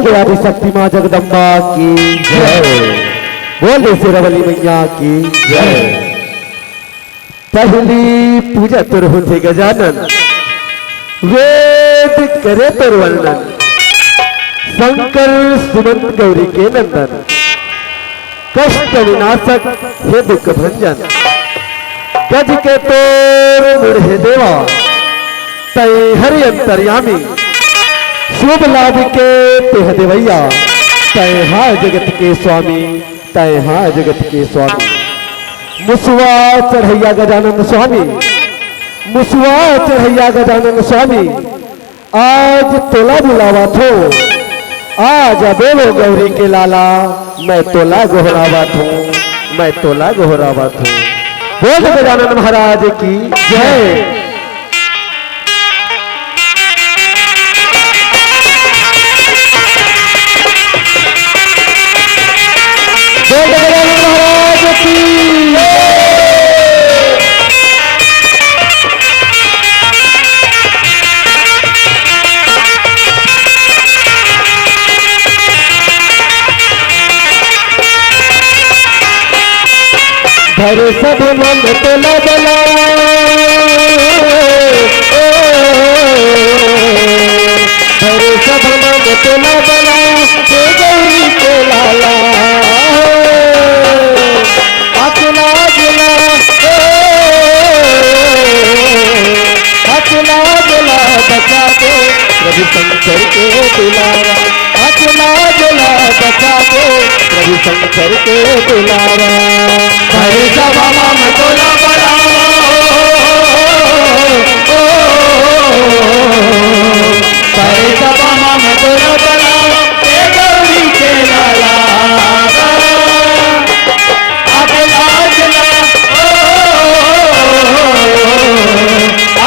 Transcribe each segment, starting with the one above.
बोल आदि शक्ति माँ जगदम्बा की जय। बोल शेरवली मैया की जय। पहली पूजा तुर होते गजानन, वेद करे तुर वर्णन, शंकर सुमंत गौरी के नंदन, कष्ट विनाशक हे दुख भंजन, गज के तोर मुढ़े देवा, तय हरि अंतर्यामी, शुभ लाभ के तेह देवैया, तय हा जगत के स्वामी, तय हा जगत के स्वामी। मुसवा चढ़ैया गजानन स्वामी, मुसवा चढ़ैया गजानन स्वामी, आज तोला बुलावा थो, आज बोलो गौरी के लाला, मैं तोला गोहरावा थो, मैं तोला गोहरावा थो। बोल गजानन महाराज की जय। बोल गजानन महाराज की घर सब मन तोला बला, घर सब मन तोला बला, हे गौरी के लाला, अचला जला, अचला जला बचा दो प्रभु शंकर के दुलारा, अचला जला बचा दो प्रभु शंकर के दुलारा। हरे सभा मम तोला बलावा, हरे सभा मम तोला बलावा, हे गौरी के लाला, अगला जला,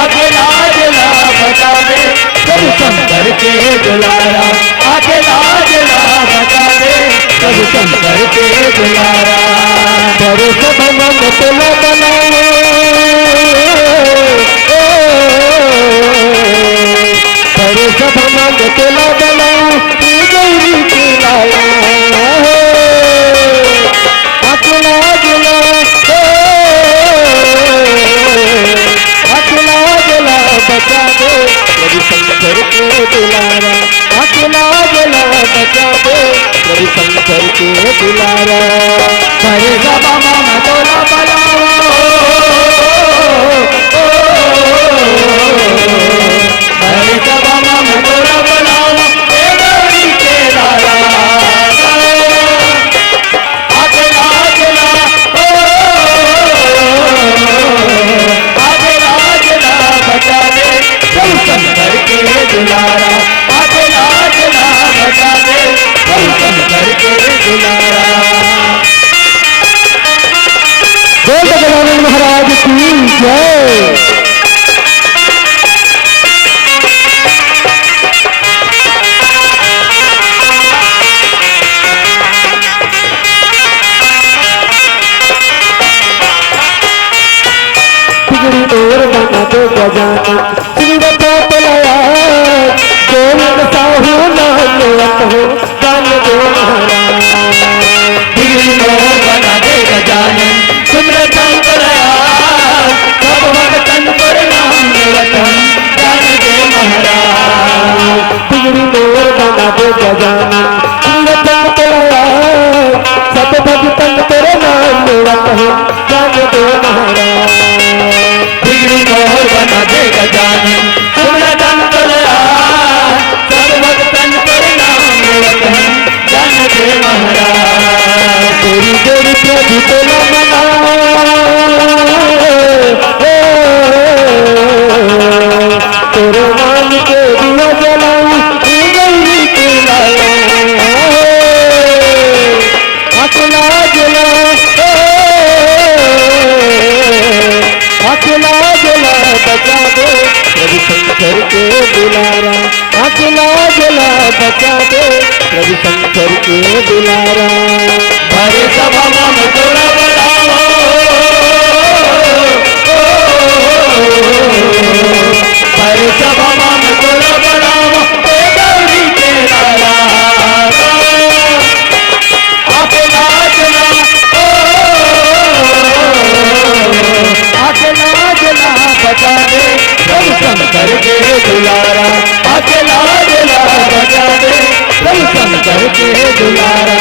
अगला जला बचा दे प्रभु शंकर के दुलारा, अगला जला बचा दे प्रभु शंकर के दुलारा। हरे सभा मम तोला बलावा, हरे सभा मम तोला बलावा, हे गौरी के लाला, अचला जला, अचला जला बचा दो प्रभु शंकर के दुलारा, अचला जला बचा दो प्रभु शंकर के दुलारा। हरे सभा मम तोला बलावा, हरे सभा मम तोला बलावा, हे गौरी के लाला, अगला जला, अगला जला बचा दे प्रभु शंकर के दुलारा, अगला जला बचा दे प्रभु शंकर के दुलारा। बोल गजानन महाराज की जय। बिगड़ी मोर बना दो गजानन, सुरत लया, गोविंद साहू नाम लेवत हो, गान दो महाराज। बिगड़ी मोर बना दे गजानन, सुमरत लया, सब भगतन पर नाम लेवत हो, गान दे महाराज। बिगड़ी मोर बना दे गजानन, सुमरत लया, सब भगतन पर नाम लेवत हो, गान दे महाराज। बिगड़ी मोर बना दे गजानन, सुमरत लया, सब भगतन पर नाम लेवत हो, गान दे महाराज। तेरी तेरी प्रभु तोला बना, तेरे नाम के दिया जलाऊं, हे गौरी के लाला, अचला जला, अचला जला बचा दो प्रभु शंकर के दुलारा, अचला जला बचा दो प्रभु शंकर के दुलारा। हरे सभा मम तोला बलावा, हरे सभा मम तोला बलावा, हे गौरी के लाला, दुलारा, आके लाडला बचा दे प्रभु शंकर के दुलारा,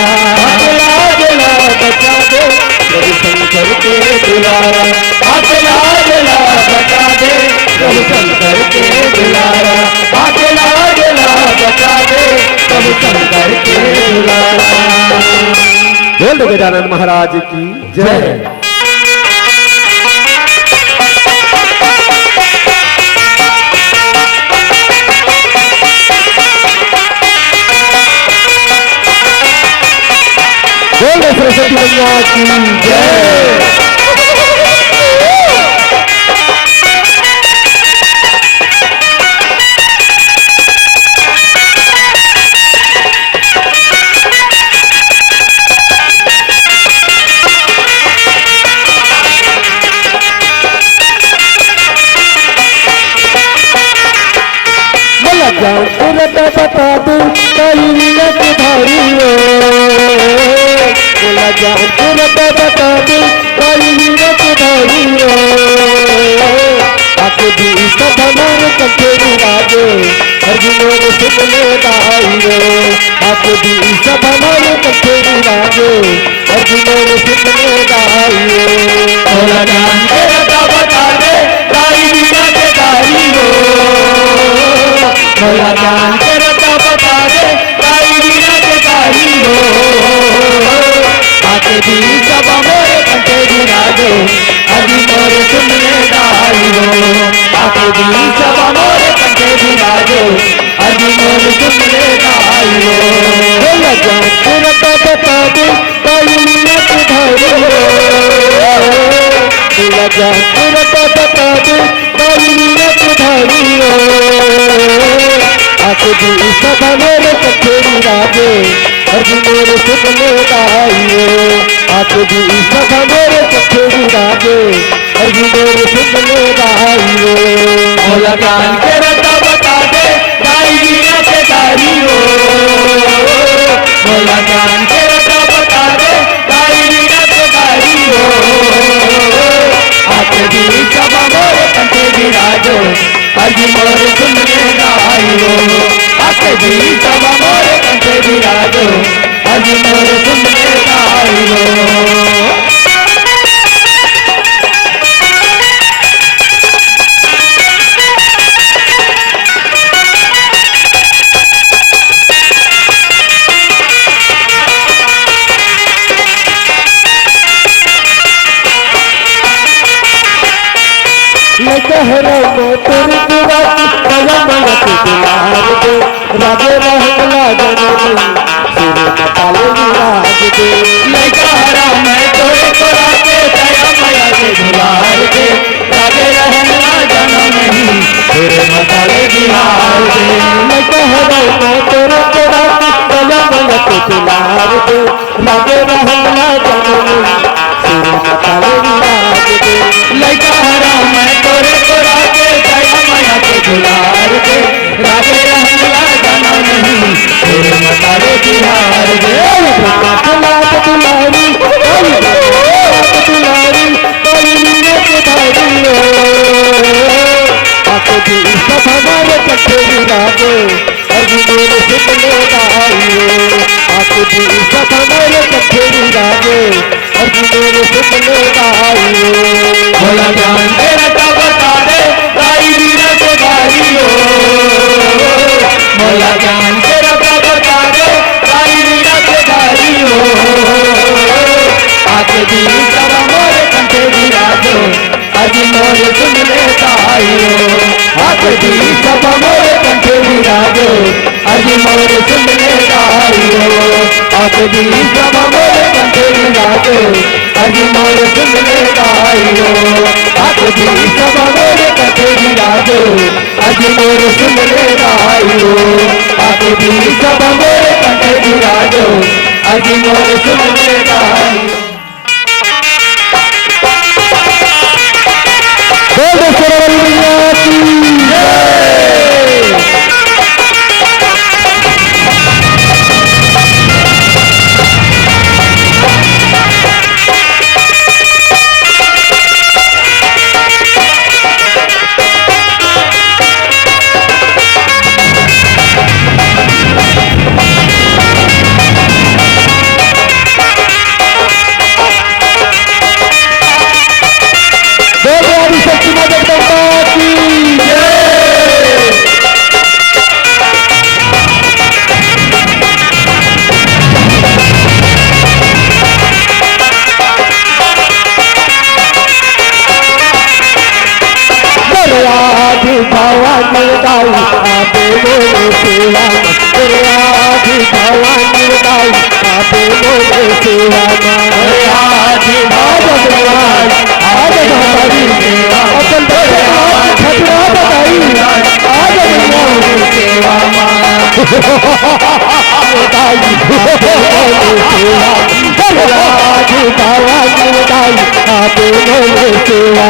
आके लाडला बचा दे प्रभु शंकर के दुलारा, आके लाडला बचा दे प्रभु शंकर के दुलारा, आके लाडला बचा दे प्रभु शंकर के दुलारा। बोल गजानन महाराज की जय। बोल सरस्वती मैया की जय। बता दू कई धारी हो, बोला जान बता दू कई धारी हो, आके भी सब हमारे कंठे राजे अर्जुन सुनने दाई हो, आके भी सब हमारे कंठे राजे अर्जुन सुनने दाई हो। बोला जान बता दे दाई बिना के दाई हो, बोला जान बता दे दाई बिना के दाई हो, आके भी सब मोरे कंठे विराजो अभी मोरे सुनने दाई हो, आके भी सब मोरे कंठे विराजो अभी मोरे सुनने दाई हो। बोला जान बता दे दाई बिना के दाई हो, बोला जान बता दे दाई बिना के दाई हो, आके भी सब मेरे कंठे विराजे अर्जुन मेरे सुनने दाई हो, आके भी सब मेरे कंठे विराजे अर्जुन मेरे सुनने दाई हो। बोला जान के रता बता दे दाई बिना के दाई हो, बोला जान के रता बता दे दाई बिना के दाई हो, आके भी सब मेरे कंठे विराजो अर्जुन मेरे सुनने दाई हो, आके भी सब मोरे कंठे विराजो अर्जुन मेरे सुनने दाई हो। कहरा में तेरी दुआ दया मत दुलार दे, राजे रहमला जननी सिर मताले विराज दे, कहरा में तोरे तोरा के दया माया के दुलार दे, राजे रहमला जननी सिर मताले विराज दे, कहरा में तोरे तोरा के दया माया के दुलार दे, राजे रहमला जननी सिर मताले विराज दे, कहरा में तोरे तोरा के दया माया के दुलार दे, राजे रहमला जननी तेरे मतारे बिहार दे। दुलार दुलारी दुलारी कोई मीने के धारी हो, आके भी सब हमारे कंठे विराजे अर्जुन मेरे सुनने दाई हो, आके भी सब हमारे कंठे विराजे अर्जुन मेरे सुनने दाई हो। बोला जान तेरा बता दे दाई बिना के दाई हो, बोला जान तेरा बता दे दाई बिना के दाई हो, आके भी सब मोरे कंठे विराजो अर्जुन मोरे सुनने दाई हो, आके भी सब मोरे कंठे विराजो अर्जुन मोरे सुनने दाई हो, आके भी सब मोरे कंठे विराजो अर्जुन मोरे सुनने दाई हो, आके भी सब मोरे कंठे विराजो अर्जुन मोरे सुनने दाई हो, आके भी सब मोरे कंठे विराजो अर्जुन मोरे सुनने दाई हो। बोल सरस्वती मैया की जय। सेवा मेरे आदि भवानी उदाई आपे मोरे सेवा आज भगवान आज हमारी सेवा अपन छठना बताई आज मोरे सेवा उदाई सेवा आज भवानी उदाई आपे मोरे सेवा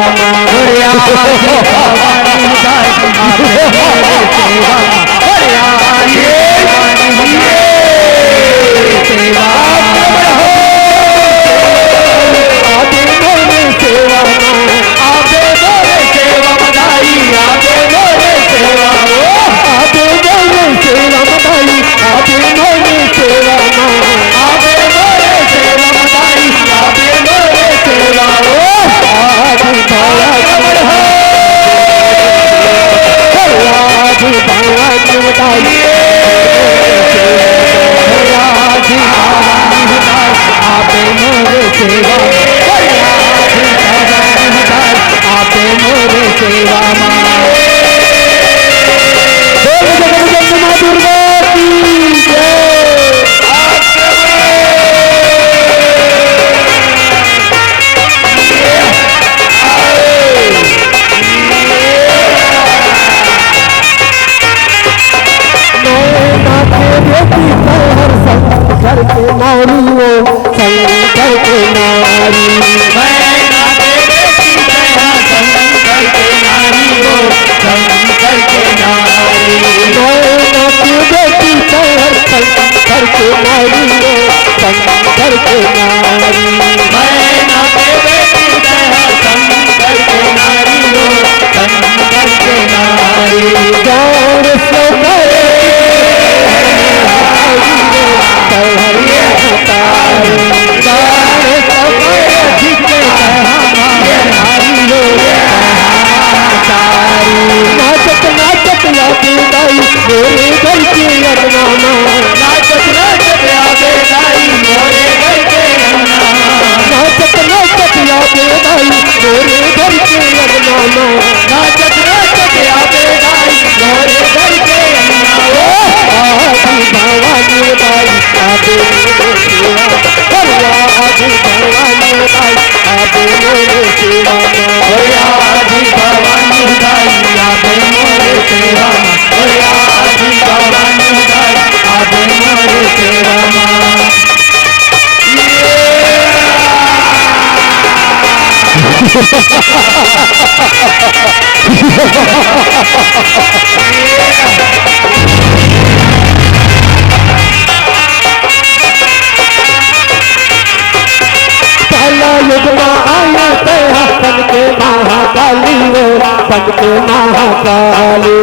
बनके महाकाली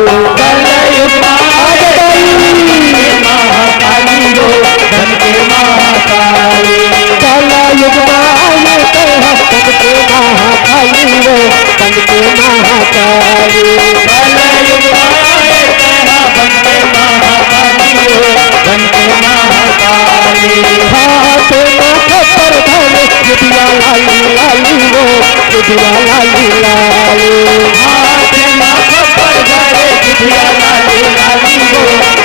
कलयुग महाकाली हो बनके महाकाली कलयुग बनके महाकाली हो बनके महाकाली कलयुग बनके महाकाली हो बनके महाकाली हाथ माथ पर धरे विद्या लाली लाली हो विद्या लाली लाली हाथ माथ पर धरे विद्या लाली लाली हो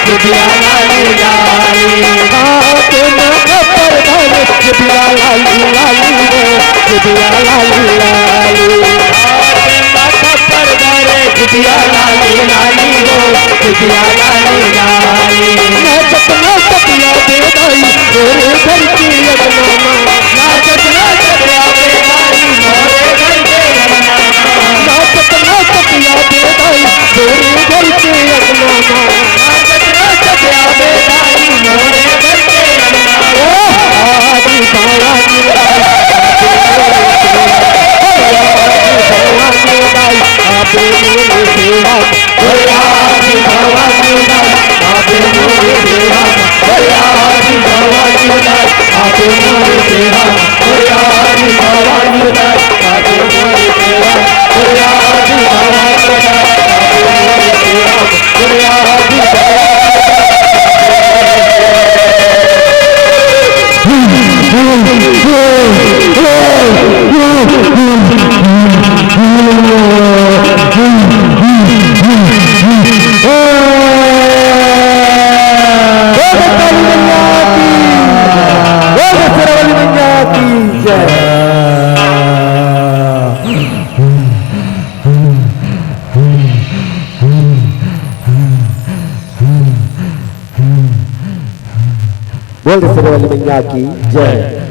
विद्या लाली लाली हाथ माथ पर धरे विद्या लाली लाली हो विद्या लाली लाली हाथ माथ पर धरे विद्या लाली लाली हो विद्या लाली लाली नाचत नाचत यादे दाई गोरे घर की अगनामा नाचत नाचत यादे दाई गोरे घर के अगनामा नाचत नाचत यादे दाई गोरे घर के अगनामा नाचत नाचत यादे दाई गोरे घर के अगनामा आदि भवानी दाई आपे मोरे सेवा आदि भवानी दाई आपे मोरे सेवा आदि भवानी दाई आपे मोरे बोल सिर वाली मैया की जय।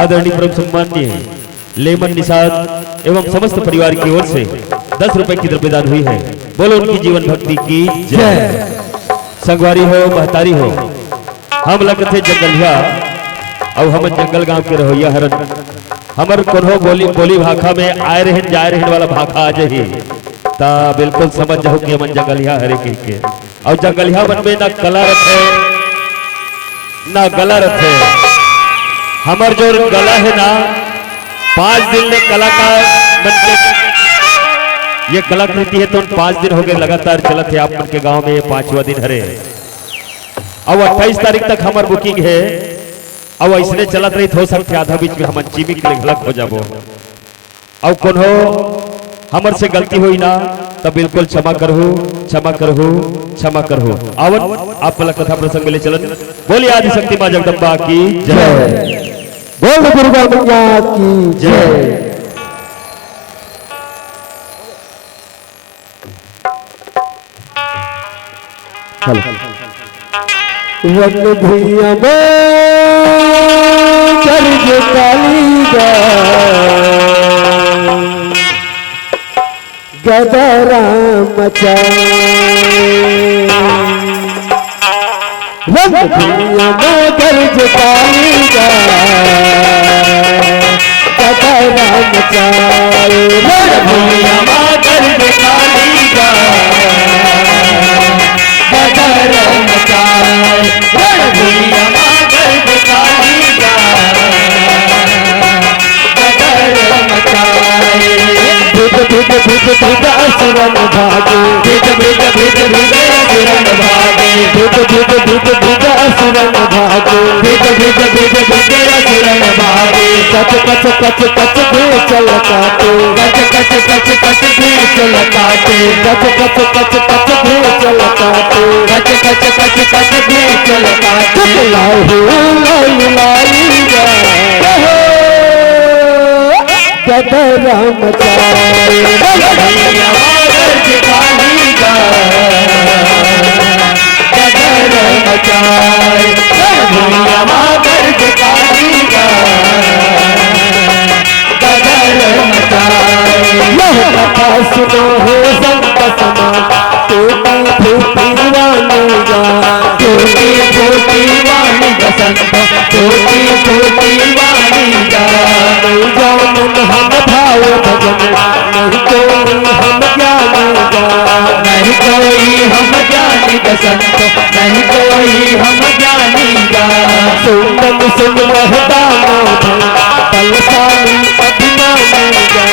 आदरणीय परम सम्माननीय लेमन निषाद एवं समस्त परिवार की ओर से 10 रुपए की द्रव्यदान हुई है। बोलो उनकी जीवन भक्ति की जय। संगवारी हो महतारी हो, हम लग थे जंगलिया और हम जंगल गांव के रहोया हरन हमर कोनो बोली भाखा में आए रहन जाए रहन वाला भाखा आ जाही ता बिल्कुल समझ जाओ कि हम जंगलिया हरे के और जंगलिया मन में ना कला रखे ना गला रखे। हमार जो गला है ना 5 दिन में कलाकार बन के ये कलाकृति है तो 5 दिन हो गए लगातार चलत है आप मन के गांव में। ये 5वां दिन हरे अब 28 तारीख तक हमार बुकिंग है। अब ऐसने चलत रही हो सकते आधा बीच में हम चिमी के लिए गलत हो जाबो। अब कौन हो हमर से गलती हुई ना तब बिल्कुल क्षमा करहु क्षमा करहु क्षमा करहु। आवन आप पहला कथा प्रसंग में ले चलन। बोलिए आदि शक्ति मां जगदम्बा की जय। बोल दुर्गा मैया की जय। वन भैया चर्ज काली गदरा मचाए वन भैया गर्ज काली गदरा मचाए वन भैया गर्ज काली गदरा मचाए वन भैया गर्ज काली गदरा मचाए। भिद असुरन भागे भिद असुरन भागे भिद असुरन भागे असुरन भागे कच कच कच कच भी चल काटे कच कच कच कच भी चल काटे कच कच कच कच भी चल काटे कच कच कच कच भी चल काटे। लाई लाई गदरा मचाए भैया गर्ज काली गदरा मचाए भैया गर्ज काली गदरा मचाए। यह कथा सुनो हो संत समान टूटी फूटी वाणी गा टूटी फूटी वाणी गा संत टूटी फूटी वाणी गा। नहीं जानन हम भाव भजन नहीं कोई हम वरदानों धन बलशाली अभिमानी जान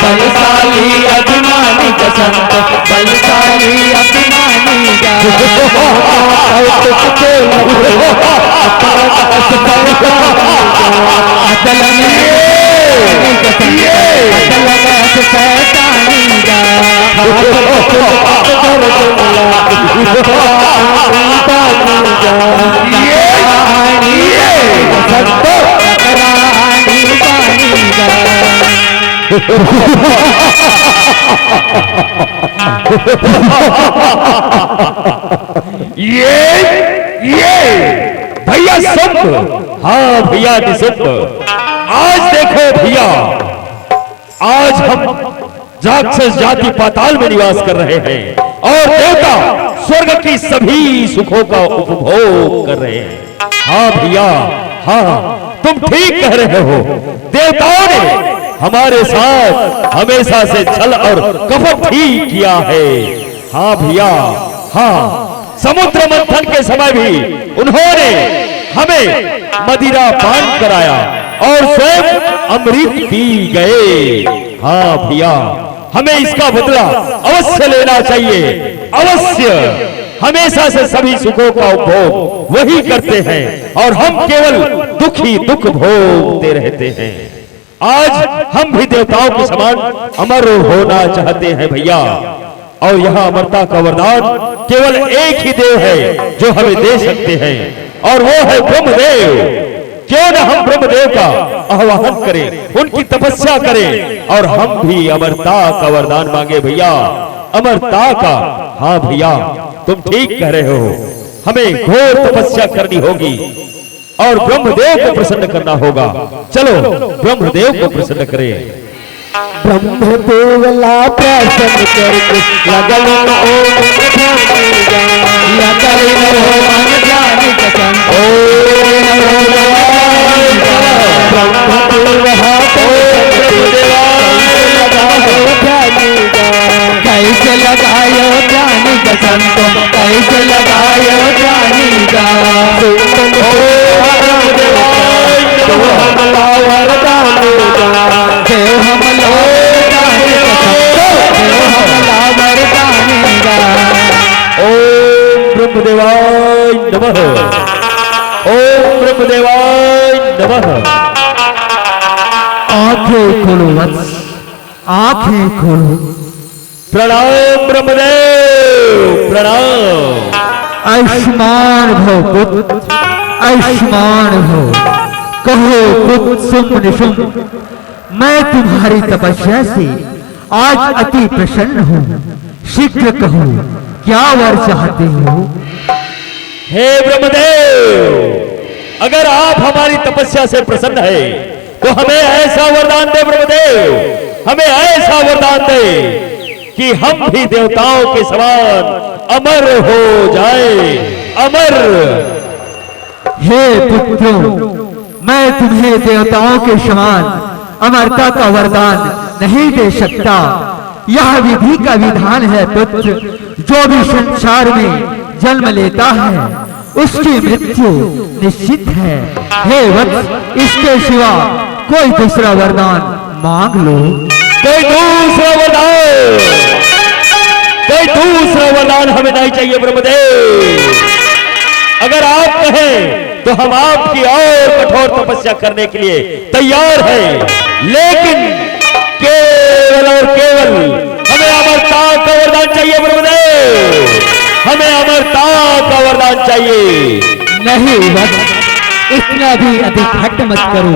बलशाली अभिमानी संत बलशाली अभिमानी अचल ये भैया सुन, हाँ भैया निसुन, आज देखो भैया, आज हम राक्षस जाति पाताल में निवास कर रहे हैं और देवता स्वर्ग की सभी सुखों का उपभोग कर रहे हैं। हाँ भैया, हाँ तुम ठीक कह रहे हो, देवताओं ने हमारे साथ हमेशा से छल और कपट ही किया है। हाँ भैया, हाँ समुद्र मंथन के समय भी उन्होंने हमें मदिरा पान कराया और स्वयं अमृत पी गए। हाँ भैया, हमें इसका बदला अवश्य लेना चाहिए, अवश्य। हमेशा से सभी सुखों का उपभोग वही करते हैं और हम केवल दुख ही दुख भोगते रहते हैं। आज हम भी देवताओं के समान अमर होना चाहते हैं भैया, और यहाँ अमरता का वरदान केवल एक ही देव है जो हमें दे सकते हैं, और वो है ब्रह्मदेव। क्यों न हम ब्रह्मदेव का आह्वान करें, उनकी तपस्या करें और हम भी अमरता का वरदान मांगे भैया, अमरता का। हाँ भैया, तुम ठीक कह रहे हो, हमें घोर तपस्या करनी होगी और ब्रह्मदेव को प्रसन्न करना होगा। चलो ब्रह्मदेव को प्रसन्न करें। ब्रह्मदेव ला प्रसन्न करके लगन ओम ध्यान जान लगन ओम ध्यान संत ब्रह्मदेव कैसे लगायो ध्यान संत कैसे लगायो ध्यान देव हमला ओम ब्रह्मदेवाय नमः, ओम ब्रह्मदेवाय नमः। आंखें खोलो वत्स, आंखें खोलो। प्रणाम ब्रह्मदेव, प्रणाम। आयुष्मान भव पुत्र, आयुष्मान भव। कहो पुत्र सुम निशुम, मैं तुम्हारी तपस्या से आज अति प्रसन्न हूँ। शीघ्र कहो क्या वर चाहते हो? हे ब्रह्मदेव, अगर आप हमारी तपस्या से प्रसन्न है तो हमें ऐसा वरदान दे ब्रह्मदेव, हमें ऐसा वरदान दे कि हम भी देवताओं के समान अमर हो जाए, अमर। हे पुत्रों, मैं तुम्हें देवताओं के समान अमरता का वरदान नहीं दे सकता। यह विधि का विधान है पुत्र। जो भी संसार में जन्म लेता है उसकी मृत्यु निश्चित है। हे वत्स, इसके सिवा कोई दूसरा वरदान मांग लो। कोई दूसरा वरदान, कोई दूसरा वरदान हमें नहीं चाहिए ब्रह्मदेव। अगर आप कहें तो हम आपकी और कठोर तपस्या करने के लिए तैयार हैं, लेकिन केवल और केवल हमें अमरता का वरदान चाहिए ब्रह्मदेव, हमें अमरता का वरदान चाहिए। नहीं वत्स, इतना भी अधिक हट मत करो।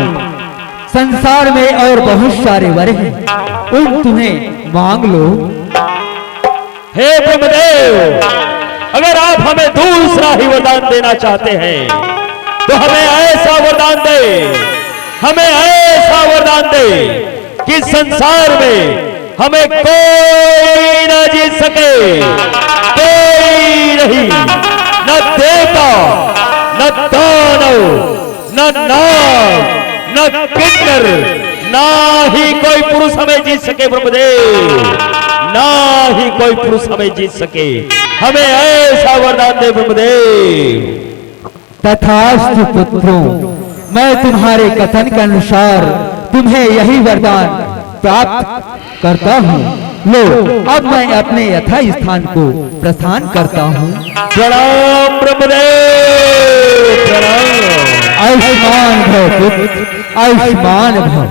संसार में और बहुत सारे वर हैं, उन तुम्हें मांग लो। हे ब्रह्मदेव, अगर आप हमें दूसरा ही वरदान देना चाहते हैं तो हमें ऐसा वरदान दे, हमें ऐसा वरदान दे कि संसार में हमें कोई न जीत सके, कोई नहीं, न देवता, न दानव, न नाग, न किन्नर, ना ही कोई पुरुष हमें जीत सके ब्रह्मदेव, ना ही कोई पुरुष हमें जीत सके। हमें ऐसा वरदान दे ब्रह्मदेव। तथास्तु पुत्रों, मैं तुम्हारे कथन के अनुसार तुम्हें यही वरदान प्राप्त करता हूँ। लो अब मैं अपने यथा स्थान को प्रस्थान करता हूँ। प्रणाम ब्रह्मदेव प्रणाम। आयुष्मान भव पुत्र, आयुष्मान भव।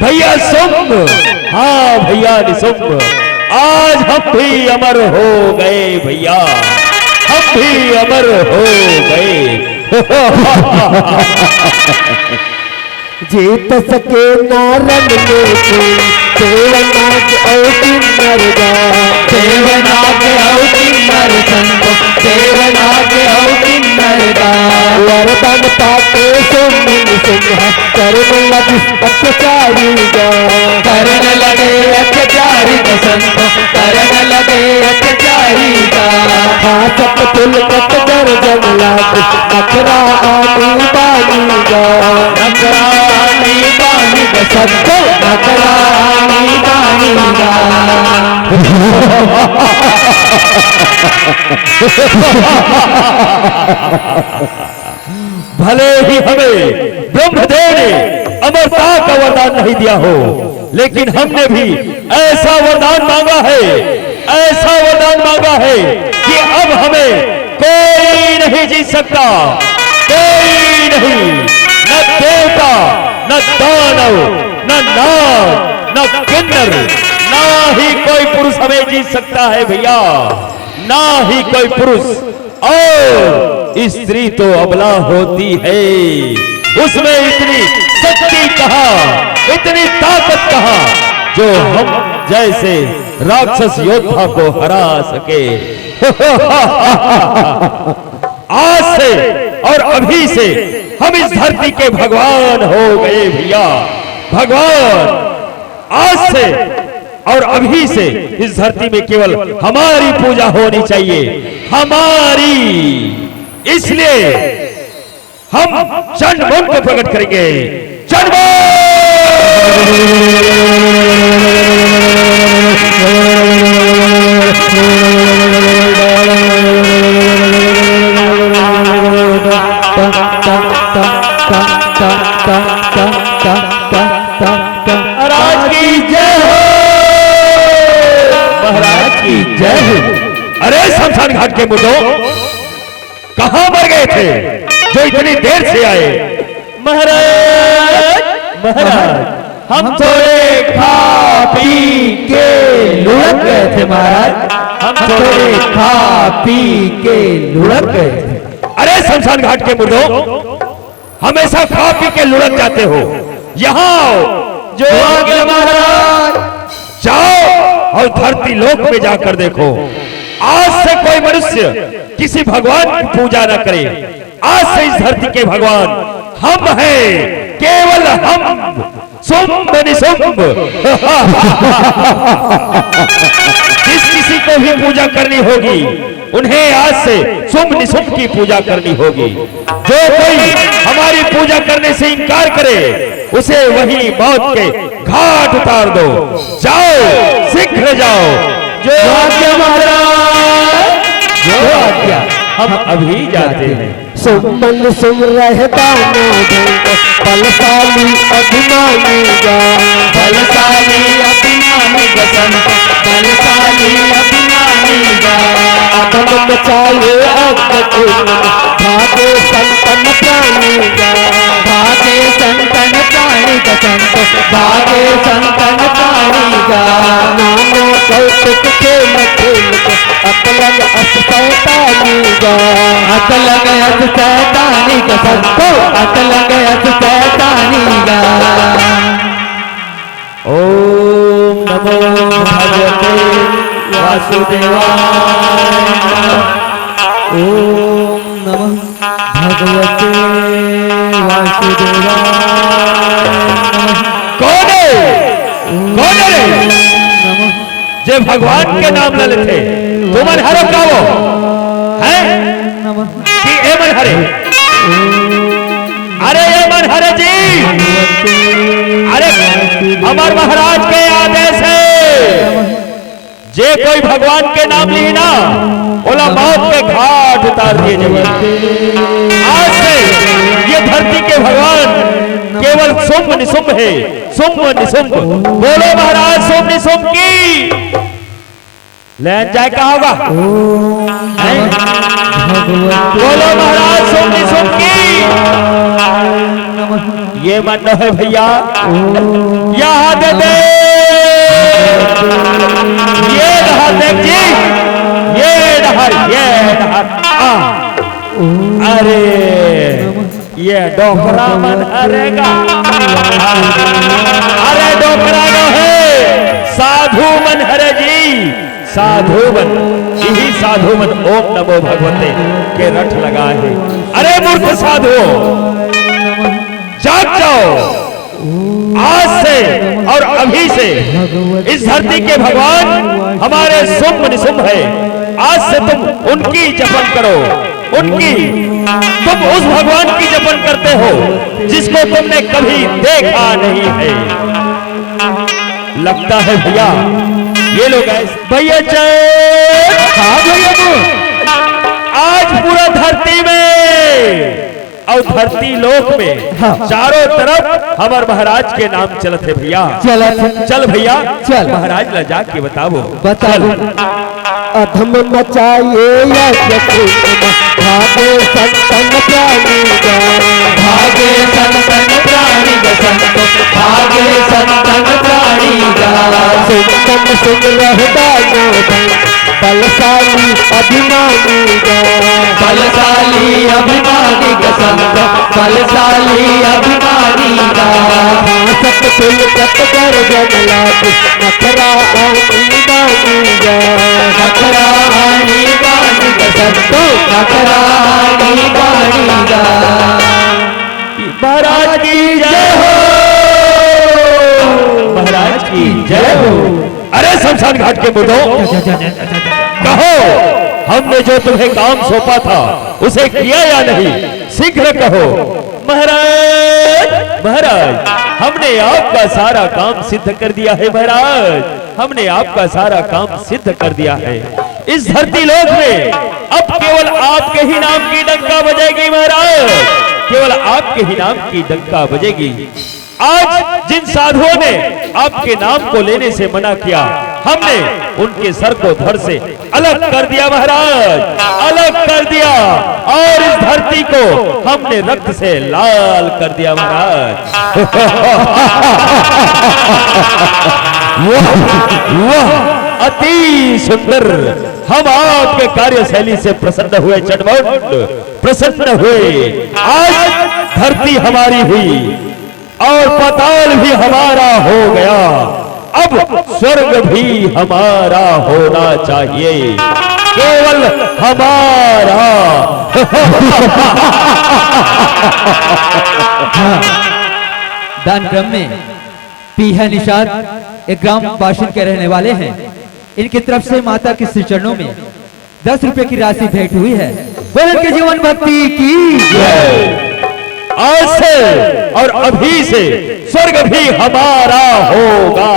भैया शुंभ, हाँ भैया निशुंभ, आज हम भी अमर हो गए भैया, हम भी अमर हो गए। जीत सके नारन में कोई देवनाग और किन्नर गा, देवनाग और किन्नर संग, देवनाग और किन्नर गा। वरदान पाके सुमन सिंह करने लगी अत्याचारी गा, करने लगे अत्याचारी का संग, करने लगे अत्याचारी का। हाथ तुल कट कर जंगलात नखरा आनी बानी गा, नखरा आनी बानी का संग, नखरा आनी बानी का। भले ही हमें ब्रह्मदेव ने अमरता का वरदान नहीं दिया हो, लेकिन हमने भी ऐसा वरदान मांगा है, ऐसा वरदान मांगा है कि अब हमें कोई नहीं जीत सकता, कोई नहीं, न देवता, न दानव, न नाग, न किन्नर, ना ही कोई पुरुष हमें जीत सकता है भैया, ना ही कोई पुरुष। और स्त्री तो अबला होती है, उसमें इतनी शक्ति कहां, इतनी ताकत कहां जो हम जैसे राक्षस योद्धा को हरा सके। आज से और अभी से हम इस धरती के भगवान हो गए भैया, भगवान। आज से और अभी से इस धरती में केवल हमारी पूजा होनी चाहिए, हमारी। इसलिए हम चंडमुंड को प्रकट करेंगे। महाराज की जय हो, महाराज की जय हो। अरे शमशान घाट के मुर्दों, कहां मर गए थे जो इतनी देर से आए? महाराज, महाराज, हम थोड़े खा पी के लुढ़क गए थे महाराज, हम थोड़े खा पी के लुढ़क गए थे। अरे शमशान घाट के मुर्दों, हमेशा खा पी के लुढ़क जाते हो, यहाँ आओ, जो आगे महाराज, जाओ और धरती लोक में जाकर देखो। आज से कोई मनुष्य किसी भगवान की पूजा न करे। आज से इस धरती के भगवान हम हैं, केवल हम, शुंभ निशुंभ। जिस किसी को भी पूजा करनी होगी, उन्हें आज से शुंभ निशुंभ की पूजा करनी होगी। जो कोई हमारी पूजा करने से इनकार करे, उसे वही मौत के घाट उतार दो। जाओ, शीघ्र जाओ। जो आज्ञा महाराज, जो आज्ञा। हम अभी जाते हैं। सुमन सुम रहता बलशाली अभिमानी गा, बलशाली अभिमानी गा संत, बलशाली अभिमानी गा। अधम मचाए अग्नि भागे संतन प्राणी गा, भागे संतन प्राणी गा संत, भागे संतन प्राणी गा। नाना कौतुक खेल खेल अकलन अस सैतानी गा, अकलन अस सैतानी गा संत, अकलन अस सैतानी गा। ओम नमो भगवते वासुदेवाय। ओम नमः भगवते वासुदेवाय। कौन है? कौन है जे भगवान के नाम ले लेते? तो मन हरो का वो है कि ए मन हरे? अरे ये मन हरे जी, अरे हमार महाराज के आदेश है, जे कोई भगवान के नाम ली ना बोला मौत के घाट उतार दिए जाएंगे। आज से ये धरती के भगवान केवल शुंभ निशुंभ है, शुंभ निशुंभ। बोलो महाराज शुंभ निशुंभ की लैन जाए कहा होगा? बोलो महाराज शुंभ निशुंभ की। ये मन है भैया यहाँ दे दे, ये रहा देख जी, ये रहा, अरे ये डोकरा मन हरेगा, अरे डोकरा नो है साधु मन हरे जी, साधु मन, यही साधु मन ओम नमो भगवते के रट लगा है। अरे मूर्ख साधु जाग जाओ, आज से और अभी से इस धरती के भगवान हमारे शुंभ निशुंभ है। आज से तुम उनकी जपन करो, उनकी, तुम उस भगवान की जपन करते हो जिसको तुमने कभी देखा नहीं है। लगता है भैया ये लोग भैया चल, हाँ भैया आज पूरा धरती में और धरती लोक में चारों तरफ हमारे महाराज के नाम चलत है भैया। चल भैया चल महाराज ला जाके बताओ अधम मचाइए भागे संतन प्राणी भागे संतन प्राणी संतो भागे संतन प्राणी सुंदन सुन रहता बलशाली अभिमानी बलशाली अभिमानी संतो बलशाली अभिमानी सत कुल सत कर जमलात नखरा आनी बानी नखरा आनी बानी संतो नखरा आनी बानी महाराज की जय हो, महाराज की जय हो। अरे शमशान घाट के मुर्दों कहो, हमने जो तुम्हें काम सौंपा था उसे किया या नहीं? शीघ्र कहो। महाराज महाराज हमने आपका सारा काम सिद्ध कर दिया है महाराज, हमने आपका सारा काम सिद्ध कर दिया है। इस धरती लोक में अब केवल आपके ही नाम की डंका बजेगी महाराज, केवल आपके ही नाम की डंका बजेगी। आज जिन साधुओं ने आपके नाम को लेने से मना किया, हमने उनके सर को धड़ से अलग कर दिया महाराज, अलग कर दिया, और इस धरती को हमने रक्त से लाल कर दिया महाराज। वाह अति सुंदर, हम आपके कार्यशैली से प्रसन्न हुए चंडमुंड, प्रसन्न हुए। आज धरती हमारी हुई और पाताल भी हमारा हो गया, अब स्वर्ग भी हमारा होना चाहिए, केवल हमारा। दान क्रम में पीहा निषाद एक ग्राम बाशिंद के रहने वाले हैं। इनकी तरफ से माता के श्री चरणों में 10 रुपए की राशि भेंट हुई है। बोलन के जीवन भक्ति की जय। आज से और अभी से स्वर्ग भी हमारा होगा।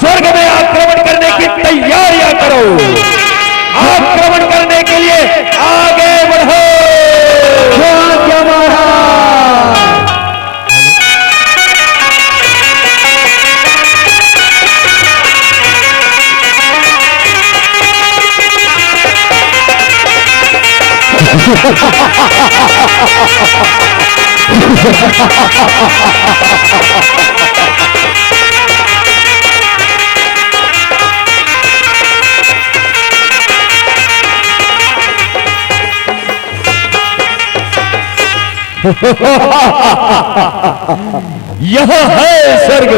स्वर्ग में आक्रमण करने की तैयारियां करो, आक्रमण करने के लिए आगे बढ़ो। यह है स्वर्ग,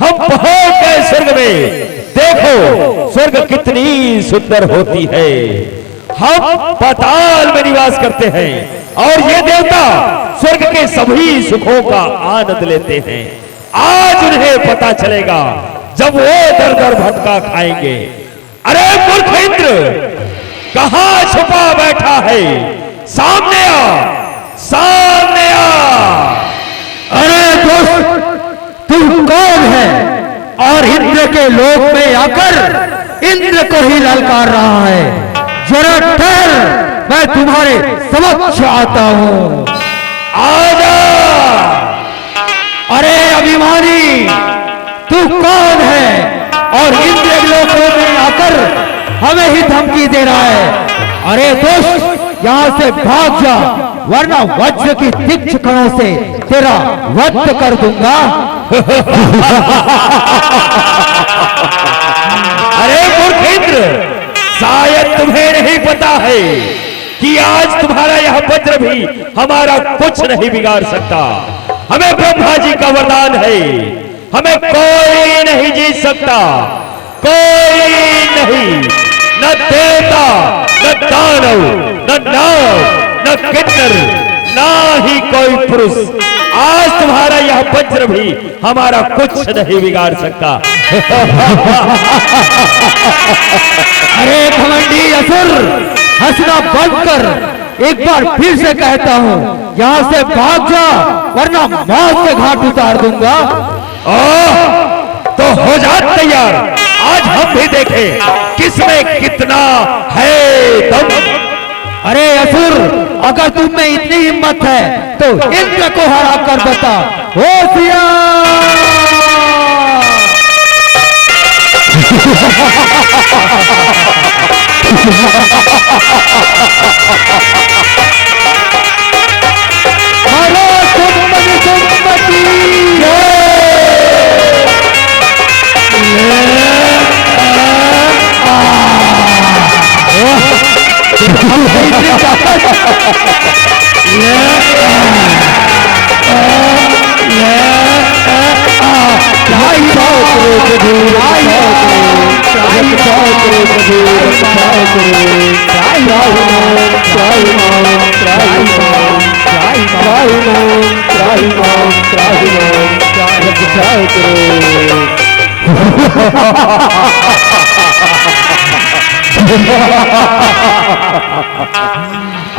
हम पहुंच गए स्वर्ग में। देखो स्वर्ग कितनी सुंदर होती है। हम पाताल में निवास करते हैं और ये देवता स्वर्ग के सभी सुखों का आनंद लेते हैं। आज उन्हें पता चलेगा जब वो दर दर भटका खाएंगे। अरे मूर्ख इंद्र, कहां छुपा बैठा है? सामने आ, सामने आ। लोक में आकर इंद्र को ही ललकार रहा है। जरा ठहर, मैं तुम्हारे समक्ष आता हूं। आजा। अरे अभिमानी, तू कौन है और इंद्र लोकों में आकर हमें ही धमकी दे रहा है? अरे दोस्त, यहाँ से भाग जा, वरना वज्र की तीक्ष्ण कणों से तेरा वध कर दूंगा। अरे मूर्ख इंद्र, शायद तुम्हें नहीं पता है कि आज तुम्हारा यह वज्र भी हमारा कुछ नहीं बिगाड़ सकता। हमें ब्रह्मा जी का वरदान है, हमें कोई नहीं जीत सकता, कोई नहीं, न देवता, न दानव, न नाव, न किन्नर, ना ही कोई पुरुष। आज तुम्हारा यह वज्र भी हमारा कुछ नहीं बिगाड़ सकता। अरे घमंडी असुर, हंसना बंद कर। एक बार फिर से कहता हूँ, यहाँ से भाग जा, वरना मौत के घाट उतार दूंगा। तो हो जा तैयार, आज हम भी देखें किसमें कितना है दम। अरे असुर, अगर तुम में इतनी हिम्मत है तो इंद्र को हरा कर बता। मारो सुम्मति सुम्मति।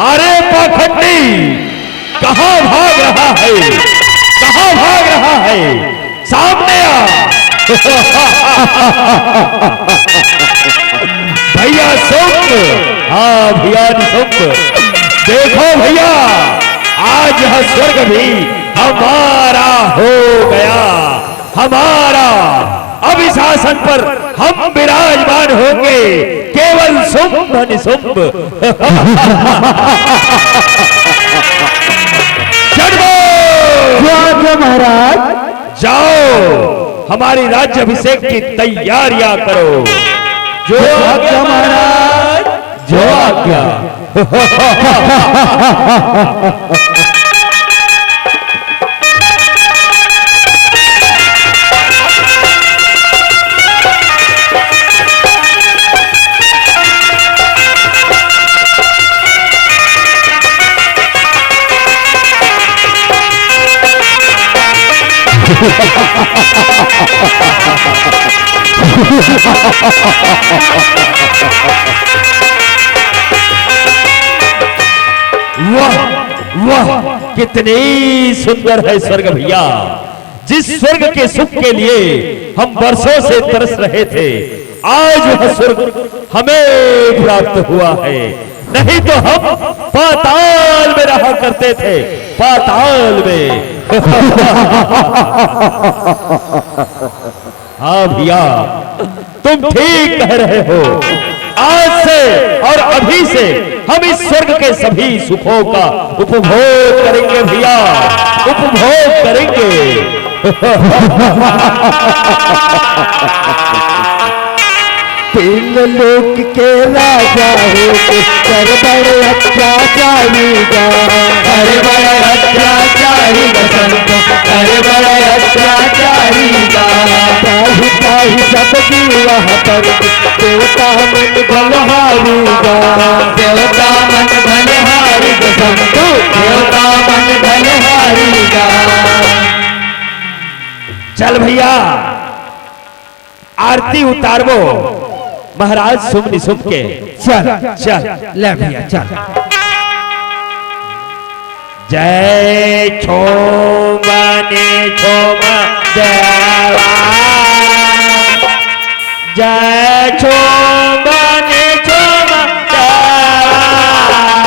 अरे पाखंडी, कहां भाग रहा है, कहां भाग रहा है? सामने आ। भैया सुख, हाँ भैया सुख। देखो भैया, आज यह स्वर्ग भी हमारा हो गया, हमारा। अब इस आसन पर हम विराजमान होंगे, केवल शुंभ निशुंभ। महाराज, जाओ, हमारी राज्य अभिषेक की तैयारियां करो। जो आज्ञा महाराज, जो आज्ञा। वाह वाह, कितनी सुंदर है स्वर्ग भैया। जिस स्वर्ग के सुख के लिए हम वर्षों से तरस रहे थे, आज वह स्वर्ग हमें प्राप्त हुआ है। नहीं तो हम पाताल में रहा करते थे, पाताल में। हाँ भैया, तुम ठीक कह रहे हो। आज से और अभी से हम इस स्वर्ग के सभी सुखों का उपभोग करेंगे भैया, उपभोग करेंगे। तीन लोक के राजा हो कर बड़े अत्याचारी गा, अरे बड़े अत्याचारी बसंत, अरे बड़े अत्याचारी गा। ताही ताही सब वह पर देवता मन बलहारी गा, देवता मन बलहारी बसंत, देवता मन बलहारी गा। चल भैया, आरती उतारबो महाराज शुभ निशुभ के। चल चल ले भैया चल। जय छोमने छोम देवा, जय छोमने जो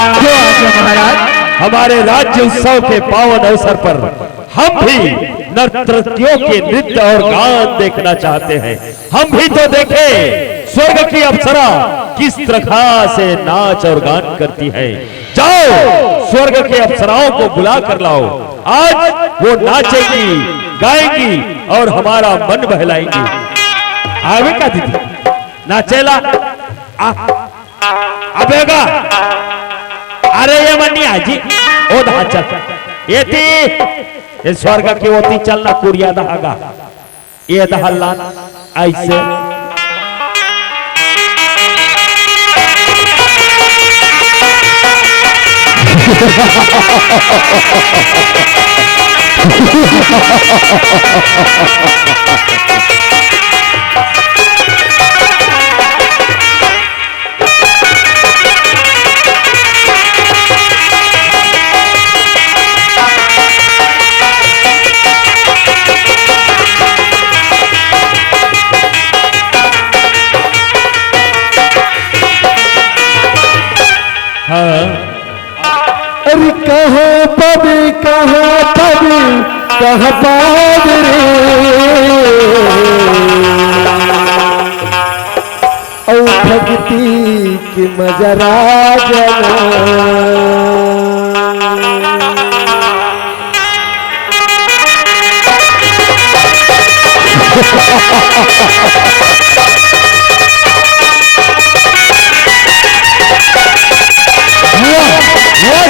आज्ञा महाराज। हमारे राज्य उत्सव के पावन अवसर पर हम भी नर्तकियों के नृत्य और गान देखना चाहते हैं। हम भी तो देखें स्वर्ग की अप्सरा किस तरह से नाच और गान करती है। जाओ स्वर्ग के अप्सराओं को बुला कर लाओ। आज वो नाचेगी गाएंगी और हमारा मन बहलाएंगी। आवे का दीदी नाचेला अबेगा। अरे ये मनी आजी ओ दा चल येती ये स्वर्ग की ओती चलना कुरिया दहागा ये दहलान ऐसे अरे कहाँ पबी कहाँ पाद रे औ भक्ति की मजरा जना।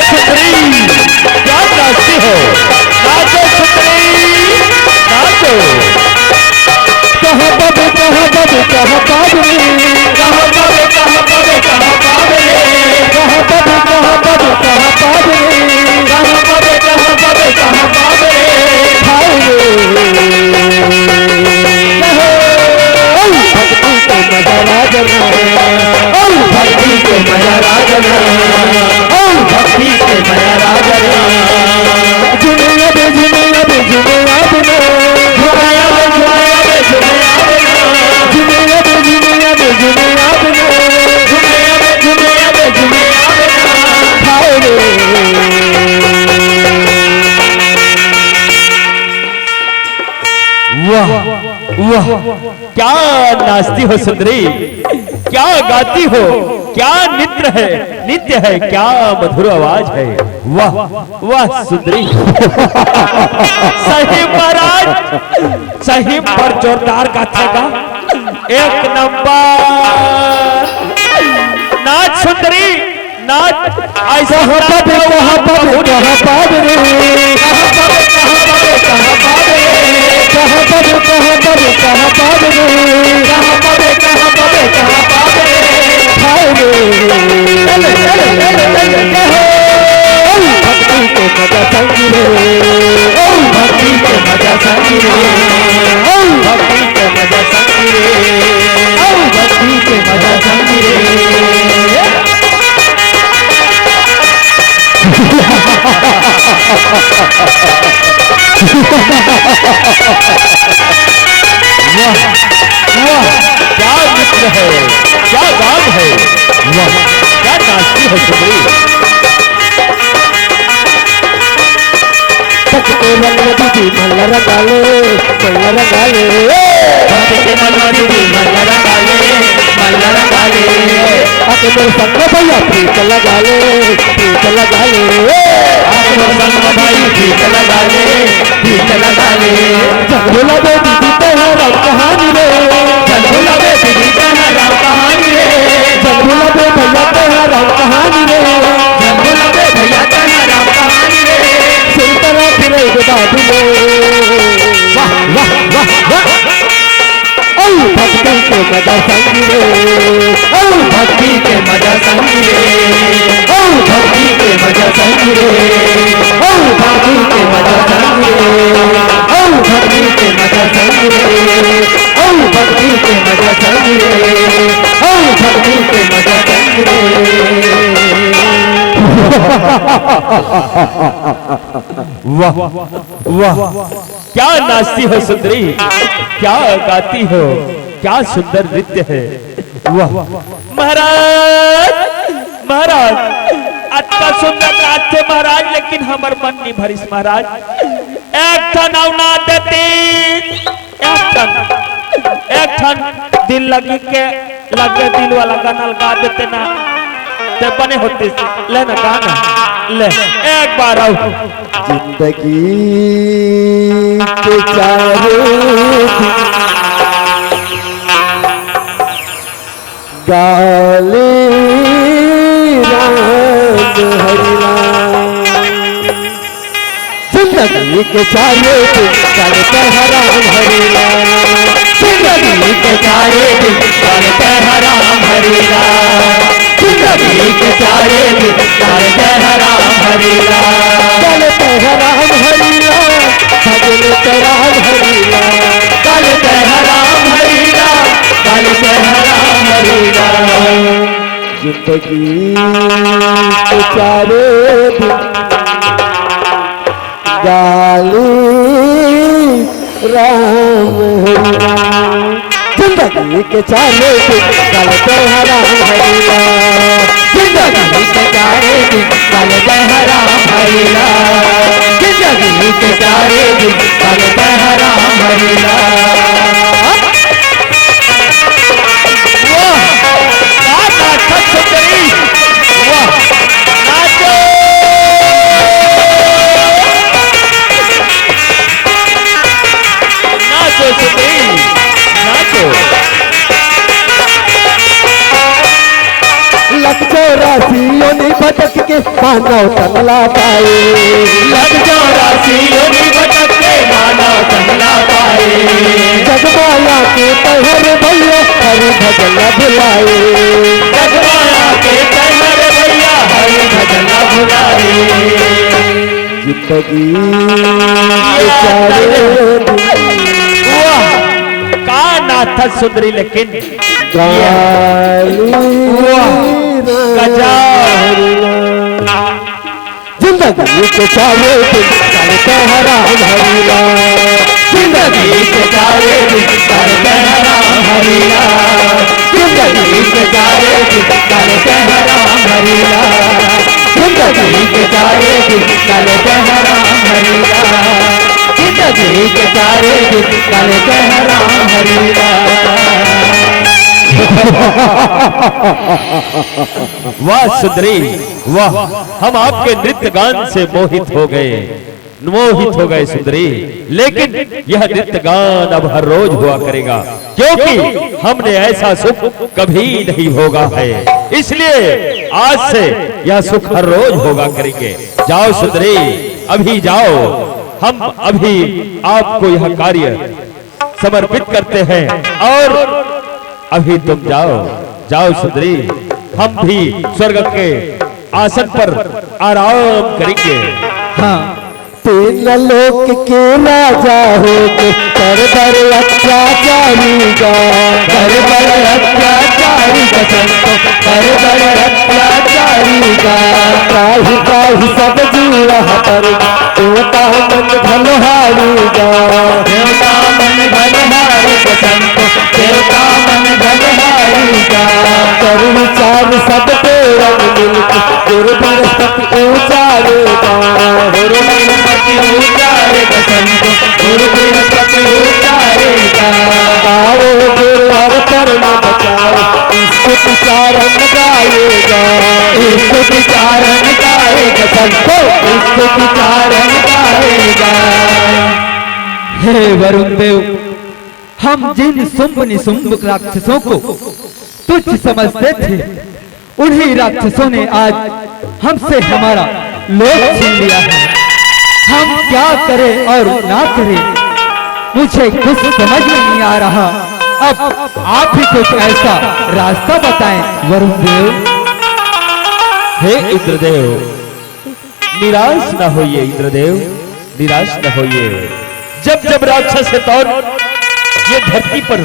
सुंदरी क्या नाचती हो। नाचो सुंदरी नाचो। कहाँ पबी कहाँ पाद रे कहाँ पबी कहाँ पाद रे कहाँ पबी कहाँ पाद रे कहाँ पाद रे हाय भक्ति के मजा जना भक्ति के मजा जना भक्ति के मया राजना। जुनिया बे जुनिया बे जुनिया बे जुनिया बे जुनिया बे जुनिया बे जुनिया बे जुनिया बे जुनिया बे जुनिया बे जुनिया बे हाय रे। वाह वाह क्या नाचती हो सुंदरी। क्या गाती हो। क्या नित्य है क्या मधुर आवाज है। वाह वाह सुंदरी। सही महाराज सही पर जोरदार गाथेगा। एक नंबर नाच सुंदरी नाच। ऐसा होता कहाँ पाद रे कहाँ पाद रे कहाँ पाद रे कहाँ पाद रे कहाँ पाद रे कहाँ पाद रे कहाँ पाद रे हाय भक्ति के मजा संगी रे भक्ति के मजा संगी रे भक्ति के मजा संगी रे भक्ति के मजा संगी रे। वाह वाह क्या नृत्य है क्या गान है। वाह क्या नाचती हो सुंदरी। भक्ति रंग दीदी मल्ल रंगाले मल्ल रंगाले भक्ति मल्ल दीदी मल्ल रंगाले मल्ल रंगाले आके मेरे संग भैया प्रीत लगाले प्रीत लगाले आके मेरे संग भाई प्रीत लगाले प्रीत लगाले। जंगला बे दीदी तेरा राम कहानी रे जंगला बे दीदी तेरा राम कहानी रे जंगला बे भैया तेरा राम कहानी रे जंगला बे भैया तेरा राम कहानी रे सुनता फिरे दादू रे। वाह वाह वाह वाह भक्ति के मजा संगी रे भक्ति के मजा संगी रे भक्ति के मजा संगी रे भक्ति के मजा संगी रे भक्ति के मजा संगी रे भक्ति के मजा संगी रे भक्ति के मजा संगी रे। वाह वाह क्या नाचती हो सुंदरी क्या गाती हो। क्या सुंदर नृत्य है। वाह महाराज महाराज अच्छा सुंदर नाचे महाराज, लेकिन हमार मन नहीं भरिस महाराज। एक ठन ना देती एक ठन दिल लगी के लगे दिल वाला गाना गा देते ना ते बने होते। ले ना गाना ले एक बार आओ। जिंदगी के चारों गाले राम हरि राम, जिंदगी के चारों गाले राम हरि राम, जिंदगी के चारे दिन गाते हैं राम हरि राम, जिंदगी के चारे दिन गाते हैं राम हरि राम, गाते हैं राम हरि राम, भजते राम हरि राम, गाते हैं राम हरि राम, गाते हैं राम हरि राम, जिंदगी के चारे दिन गाली राम हरि राम, जिंदगी के चारे दिन गाते हैं राम हरि राम, जिंदगी के चारे दिन गाते हैं राम हरि राम, जिंदगी के चारे दिन गाते हैं राम हरि राम। वाह क्या नाचा सुंदरी, वाह नाचो नाचो सुंदरी नाचो। लख चौरासियों ने भटक के मानव तमला पाए, लख चौरासियों ने भटक के मानव तमला पाए, जगमाया के पहर भैया हरि भजन भुलाए, जगमाया के पहर भैया हरि भजन भुलाए, जिंदगी के चारे वाह का नाथा सुंदरी, लेकिन जिंदगी के चारे दिन गाते हैं राम हरि राम, जिंदगी के चारे दिन गाते हैं राम हरि राम, जिंदगी के चारे दिन गाते हैं राम हरि राम, जिंदगी के चारे दिन गाते हैं राम हरि राम, जिंदगी के चारे दिन गाते हैं राम हरि राम। वाह सुंदरी वाह, हम आपके नृत्य गान से मोहित हो गए सुंदरी, लेकिन यह नृत्य गान अब हर रोज हुआ करेगा, क्योंकि हमने ऐसा सुख कभी नहीं भोगा है, इसलिए आज से यह सुख हर रोज होगा करेंगे। जाओ सुंदरी अभी जाओ, हम अभी आपको यह कार्य समर्पित करते हैं और अभी तुम जाओ जाओ सुंदरी, हम भी स्वर्ग के आसन पर आराम करेंगे। हाँ तीन लोक के राजा हो कर बर अत्याचारी गा, कर बर अत्याचारी का संतो, कर बर अत्याचारी का, काही काही सब जीवा पर देवता मन धनहारी गा, देवता मन धनहारी का संतो, देवता मन धनहारी का, कर विचार सब तेरन मिलके गुरु बृहस्पति ऊंचारे गा, गुरु बृहस्पति ऊंचारे का संतो, गुरु बृहस्पति ऊंचारे का, आओ गुरु हर परम बचाओ, स्तुति चारण गाएगा, स्तुति चारण गाएगा संतो, स्तुति चारण गाएगा। हे वरुण देव, हम जिन शुंभ निशुंभ राक्षसों को तुच्छ समझते थे, उन्हीं राक्षसों ने आज हमसे हमारा लोक छीन लिया है। हम क्या करें और ना करें, मुझे कुछ समझ में नहीं आ रहा। अब आप ही कुछ ऐसा रास्ता बताएं वरुण देव। हे इंद्रदेव निराश न होइए, इंद्रदेव निराश न होइए। जब जब राक्षस के तौर ये धरती पर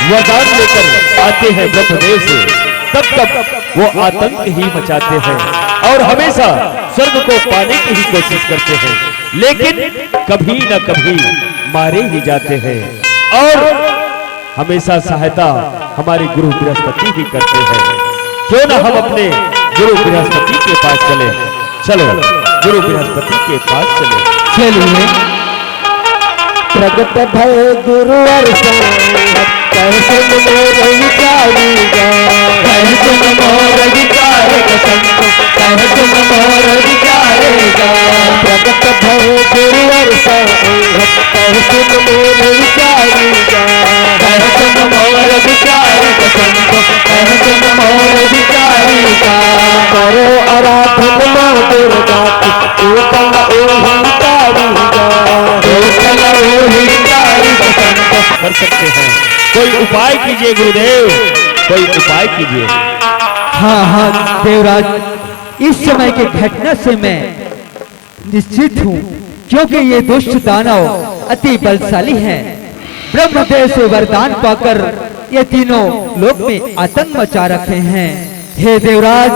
वरदान लेकर आते हैं ब्रह्मदेव से, तब तब वो आतंक ही मचाते हैं और हमेशा स्वर्ग को पाने की ही कोशिश करते हैं, लेकिन कभी न कभी मारे ही जाते हैं। और हमेशा सहायता हमारे गुरु बृहस्पति ही करते हैं। क्यों ना हम अपने गुरु बृहस्पति के पास चले। चलो गुरु बृहस्पति के पास चले। चलिए। प्रगट भय गुरुवर कैसे मोर विचारी गा, कैसे मोर विचारेगा संतो, कैसे मोर विचारेगा। प्रगट भय गुरुवर कैसे मोर विचारी गा, कैसे मोर विचारेगा संतो, कैसे मोर विचारेगा। करो आराधन माँ दुर्गा की, एकल ओंकारी गा, एकल ओंकारी गा संतो। कर सकते हैं, कोई उपाय कीजिए गुरुदेव, कोई उपाय कीजिए। हाँ हाँ देवराज, इस समय के घटना से मैं निश्चित हूँ, क्योंकि ये दुष्ट दानव अति बलशाली हैं। ब्रह्मदेव से वरदान पाकर ये तीनों लोक में आतंक मचा रखे हैं। हे देवराज,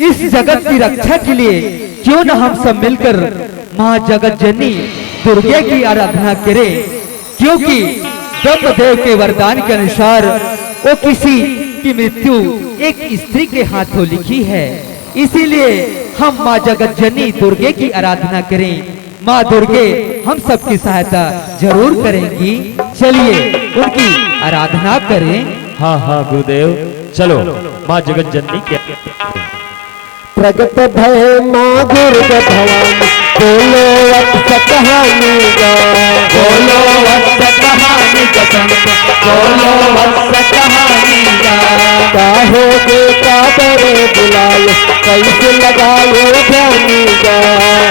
इस जगत की रक्षा के लिए क्यों न हम सब मिलकर माँ जगत जननी दुर्गे की आराधना करें, क्योंकि ब्रह्मदेव के वरदान के अनुसार वो किसी की मृत्यु एक स्त्री के हाथों लिखी है। इसीलिए हम माँ जगत जननी दुर्गे की आराधना करें। माँ दुर्गे हम सबकी सहायता जरूर करेंगी। चलिए उनकी आराधना करें। हाँ हाँ गुरुदेव, चलो माँ जगत जननी के। प्रगट भय माँ दुर्गा भवानी, बोलो वत्स कहानी गा, बोलो वत्स कहानी गा संतो, बोलो वत्स कहानी गा। काहे बेटा बड़े बुलाए, कैसे लगायो ध्यानी गा,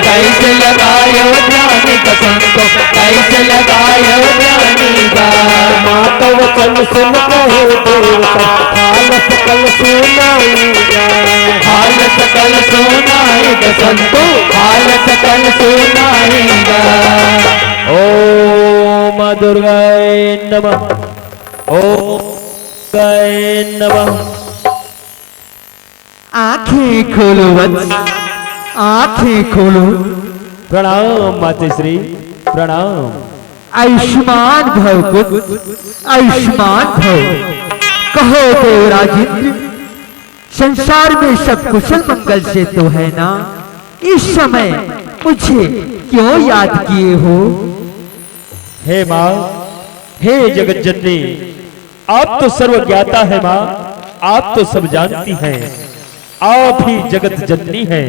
कैसे लगायो ध्यानी गा संतो, कैसे लगायो ध्यानी गा। माता वचन सुन कहे देवता, हाल सकल सुनाई गा, हाल सकल सुनाएगा संतो, हाल सकल सुनाएगा। ओम माँ दुर्गाय नमः, ओम दुर्गाय नमः। आंखें खोलो वत्स, आंखें खोलो। प्रणाम मातेश्री, प्रणाम। आयुष्मान भव पुत्र, आयुष्मान भव। कहो देवराजेंद्र, संसार में सब कुशल मंगल से तो है ना? इस समय मुझे क्यों याद किए हो? हे माँ, हे जगत जननी, आप तो सर्वज्ञाता है माँ, आप तो सब जानती हैं, आप ही जगत जननी हैं।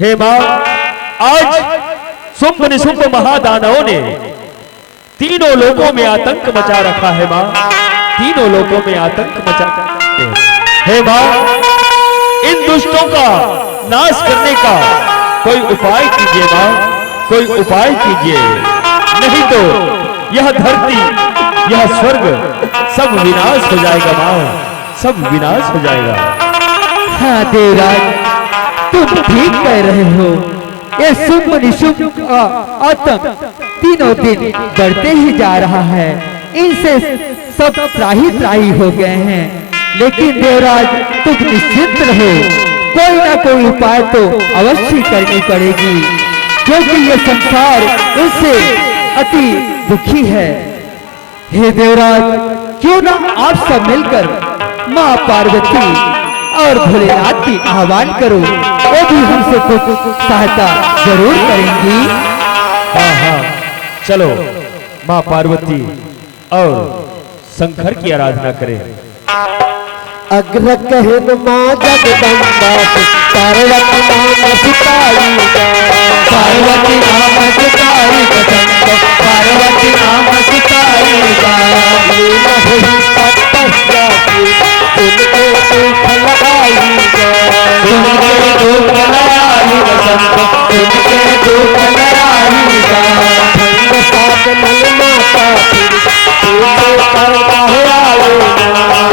हे माँ, आज शुंभ निशुंभ महादानवों ने तीनों लोकों में आतंक मचा रखा है माँ, तीनों लोकों में आतंक मचा। हे माँ, इन दुष्टों का नाश करने का कोई उपाय कीजिए माँ, कोई उपाय कीजिए, नहीं तो यह धरती, यह स्वर्ग सब विनाश हो जाएगा माँ, सब विनाश हो जाएगा। हाँ देवराज, तुम ठीक कह रहे हो। ये शुंभ निशुंभ आतंक तीनों दिन बढ़ते ही जा रहा है। इनसे सब त्राही त्राही हो गए हैं। लेकिन देवराज, तुम निश्चिंत रहो, कोई ना कोई उपाय तो अवश्य करनी पड़ेगी, क्योंकि ये संसार उससे अति दुखी है। हे देवराज, क्यों ना आप सब मिलकर माँ पार्वती और भोलेनाथ की आह्वान करो, वो भी हमसे कुछ सहायता जरूर करेंगी। हाँ हाँ, चलो माँ पार्वती और शंकर की आराधना करें। अग्र कहन माँ जगदम्बा, पार्वती नाम सिताई गा, पार्वती नाम सिताई गा संतो, पार्वती नाम सिताई गा। लीला हुई तपस्या की, सुनके दुख लगाई गा, सुनके दुख लगाई गा संतो, सुनके दुख लगाई गा। भंग साथ नल माता फिर, तुझे कर कहे आएगा,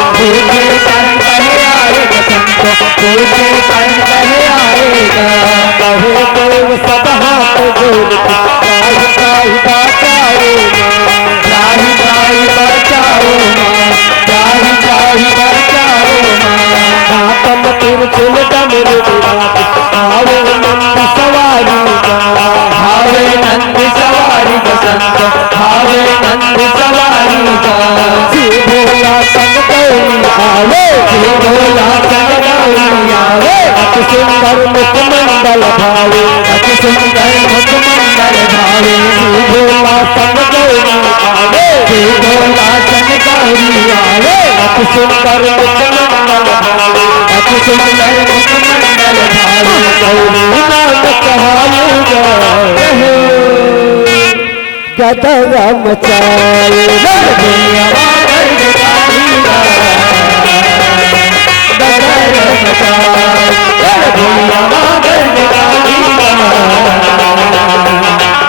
तुझे कर्ण कहे आएगा संतो, तुझे कर्ण कहे आएगा। कहे देव सब हाथ जोड़ के, त्राहि त्राहि बचाओ माँ, त्राहि त्राहि बचाओ माँ, त्राहि त्राहि बचाओ माँ। मातम तिरछुल डमरू विराज, आवे नंद सवारी गा, हावे नंद सवारी गा संतो, हावे नंद सवारी गा। शिव भोला संग गौरी आवे, शिव भोला संग गौरी आवे, अति सुंदर मुखमंडल भावे, अति सुंदर मुखमंडल भावे। शिव भोला संग गौरी आवे, शिव भोला संग गौरी आवे, अति सुंदर मुखमंडल भावे, अति सुंदर मुखमंडल भावे। गौरी नाम कहाऊंगा, गदर मचाए भैया गर्द कालीगा, गदर मचाए, भैया गर्द कालीगा,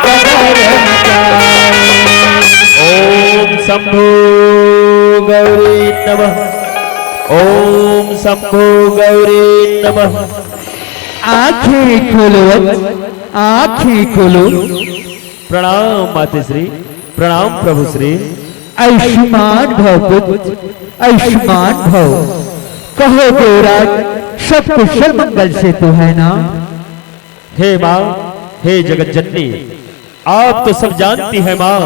गदर मचाए। ओम शंभो गौरी नमः, ओम शंभो गौरी नमः। आंखें खोलो, आंखें खोलो। प्रणाम माते श्री, प्रणाम प्रभु श्री। आयुष्मान भव पुत्र, आयुष्मान भव। कहो देवराज, सब कुशल मंगल से तो है ना? हे माँ, हे जगत जननी, आप तो सब जानती है माँ,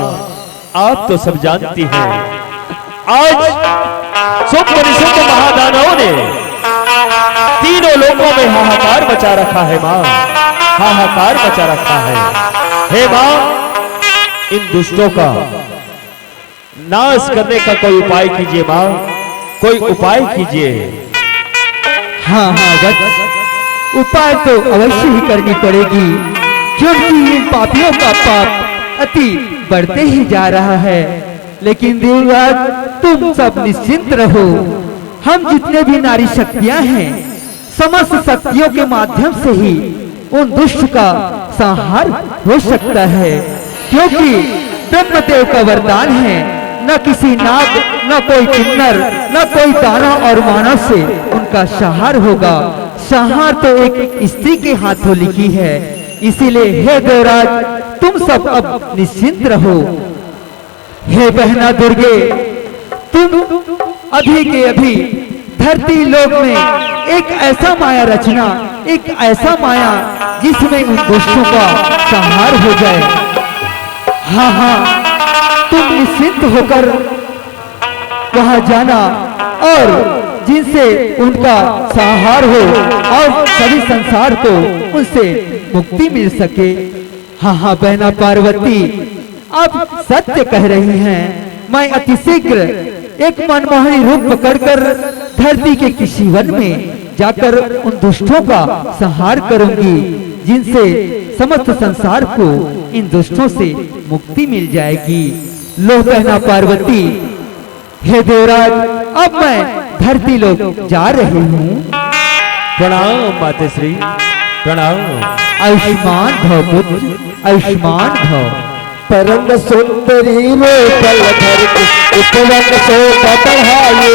आप तो सब जानती हैं। आज शुभ निशुभ महादानवों ने तीनों लोकों में हाहाकार मचा रखा है माँ, हाहाकार मचा रखा है। हे माँ, इन दुष्टों का नाश करने का कोई उपाय कीजिए माँ, कोई उपाय कीजिए। हाँ हाँ वत्स, उपाय तो अवश्य ही करनी पड़ेगी, क्योंकि इन पापियों का पाप अति बढ़ते ही जा रहा है। लेकिन देवराज, तुम सब निश्चिंत रहो। हम जितने भी नारी शक्तियां हैं, समस्त शक्तियों के माध्यम से ही उन दुष्ट का संहार हो सकता है, क्योंकि ब्रह्मदेव का वरदान है, न किसी नाग, न कोई किन्नर, न कोई दानव और मानव से उनका संहार होगा। संहार तो एक स्त्री के हाथों लिखी है। इसीलिए हे देवराज, तुम सब अब निश्चिंत रहो। हे बहना दुर्गे, तुम अभी के अभी धरती लोक में एक ऐसा माया रचना, एक ऐसा माया जिसमें उन दुष्टों का संहार हो जाए। हाँ हाँ, तुम निश्चिंत होकर वहां जाना और जिनसे उनका संहार हो और सभी संसार को उनसे मुक्ति मिल सके। हाँ हाँ बहना पार्वती, आप सत्य कह रही हैं। मैं अति शीघ्र एक मनमोहनी रूप पकड़कर धरती के किसी वन में जाकर उन दुष्टों का संहार करूंगी, जिनसे समस्त संसार को इन दुष्टों से मुक्ति मिल जाएगी। लो बहना पार्वती, हे देवराज, अब मैं धरती लोक जा रही हूँ। प्रणाम माते श्री, प्रणाम। आयुष्मान भव पुत्र, आयुष्मान भव। परम सुंदरी रो पल भर के उपवन शोभा बढ़ाए,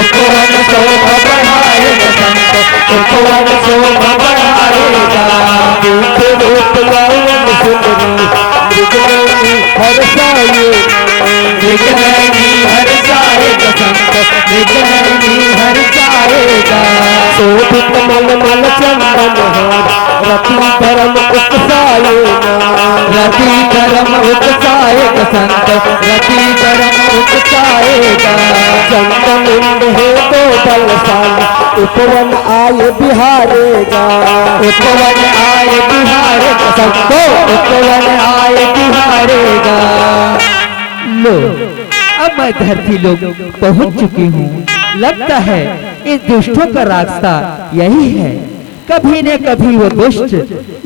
उपवन शोभा बढ़ाएगा संत, उपवन शोभा बढ़ाएगा। रूप रूप लावन सुंदरी मृगनयनी हर्षाए, मृगनयनी हर्षाएगा संत, मृगनयनी हर्षाएगा। शोभित मल मल चंदन हार रति धर्म उपसाए, रति धर्म उपसाएगा संत, रति धर्म उपसाएगा। चंदन है दो बलशाली उपवन आए बिहारेगा, उपवन आए बिहारेगा संतो, उपवन आए बिहारेगा। लो, अब मैं धरती लोक पहुंच चुकी हूँ। लगता है इन दुष्टों का रास्ता यही है। कभी न कभी वो दुष्ट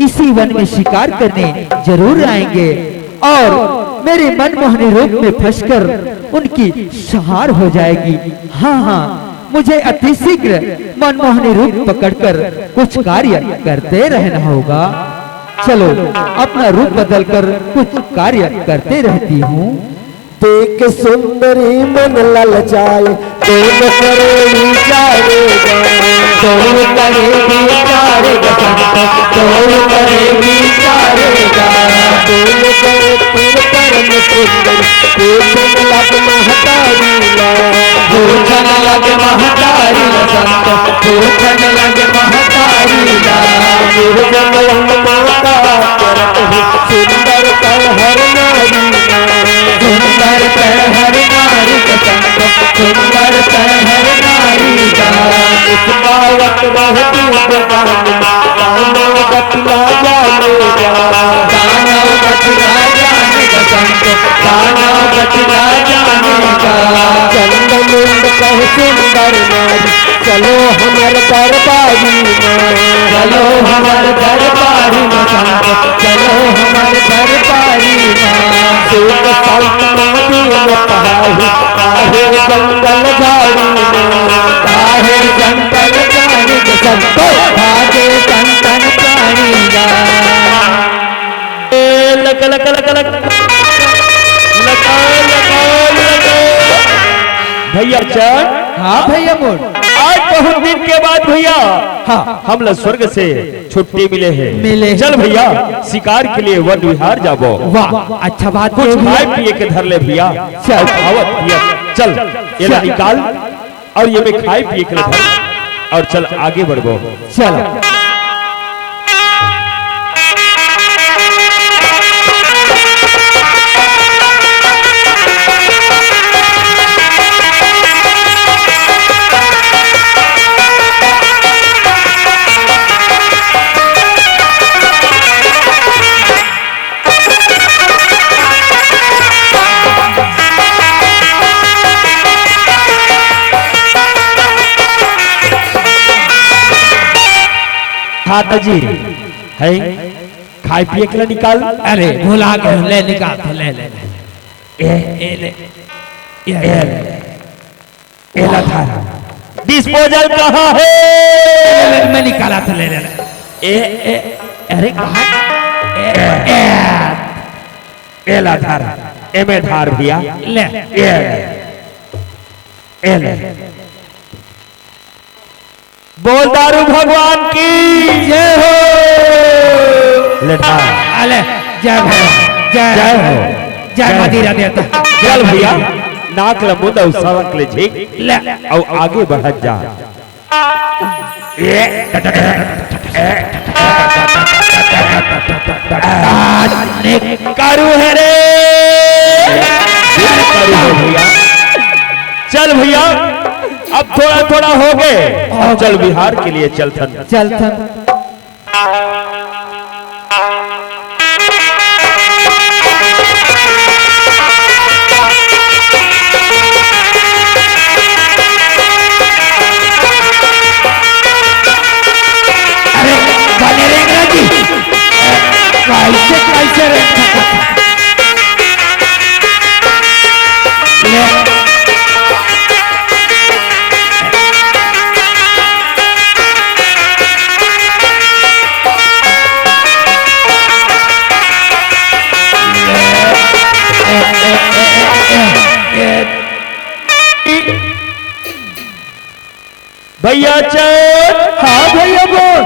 इसी वन में शिकार करने जरूर आएंगे और मेरे मनमोहनी रूप में फंसकर उनकी संहार हो जाएगी। हाँ हाँ, मुझे अति शीघ्र मनमोहनी रूप पकड़कर कुछ कार्य करते रहना होगा। चलो, अपना रूप बदलकर कुछ कार्य करते रहती हूँ। देख सुंदरी मन ललचाए, दोनों करे विचारेगा, दोनों करे विचारेगा संत, दोनों करे विचारेगा। दोनों करे तीर परम सुंदर, पूछन लग महतारी ला, पूछन लग महतारी ला संत, पूछन लग महतारी ला। निर्जन रंग माता करत सुंदर कर हर नारी ला, सुंदर कर दाना बचना जानेगा। चंद्रमुंड कह सुंदर नारी चलो हमार दरबारी में, चलो हमारे दरबारी में संत, चलो हमारे दरबारी में। सुख सल्तनती में पहाड़ी काहे जंगल झाड़ी में, काहे जंगल जाने के संतो, भागे संतन प्राणी गा। लक लक लक लक लका लका लका। भैया चल। हाँ भैया बोल। आज बहुत दिन के बाद भैया हाँ हम लोग स्वर्ग से छुट्टी मिले हैं। मिले। चल भैया शिकार के लिए वन विहार जाबो। वाह अच्छा बात कुछ है खाए भैया। पिए के धर ले भैया। चल। खावत पिया चल ये ला निकाल और ये में खाए पिए के लिए धर और चल आगे बढ़बो। चलो खाता जी है खाए पिए के लिए निकाल। अरे भुला गए, ले निकाल तो ले ले ले। ए ला थारा डिस्पोजल कहाँ है? मैं निकाला था, ले ले ले। ए अरे कहाँ? ए ला थारा ए में धार भैया ले ए ले। बोल दारू भगवान की जय हो। ले धार। अले जय हो, जय हो। जय मदिरा देवता। चल भैया नाक ल मुंद और सवक ले झीक ले और आगे बढ़त जा। करू है रे करू है भैया। चल भैया अब थोड़ा थोड़ा हो गए, अब चल बिहार के लिए चलथन। चल था। अरे बने रहेंगे जी, कैसे कैसे रहता ले भैया चल। हाँ भैया बोल।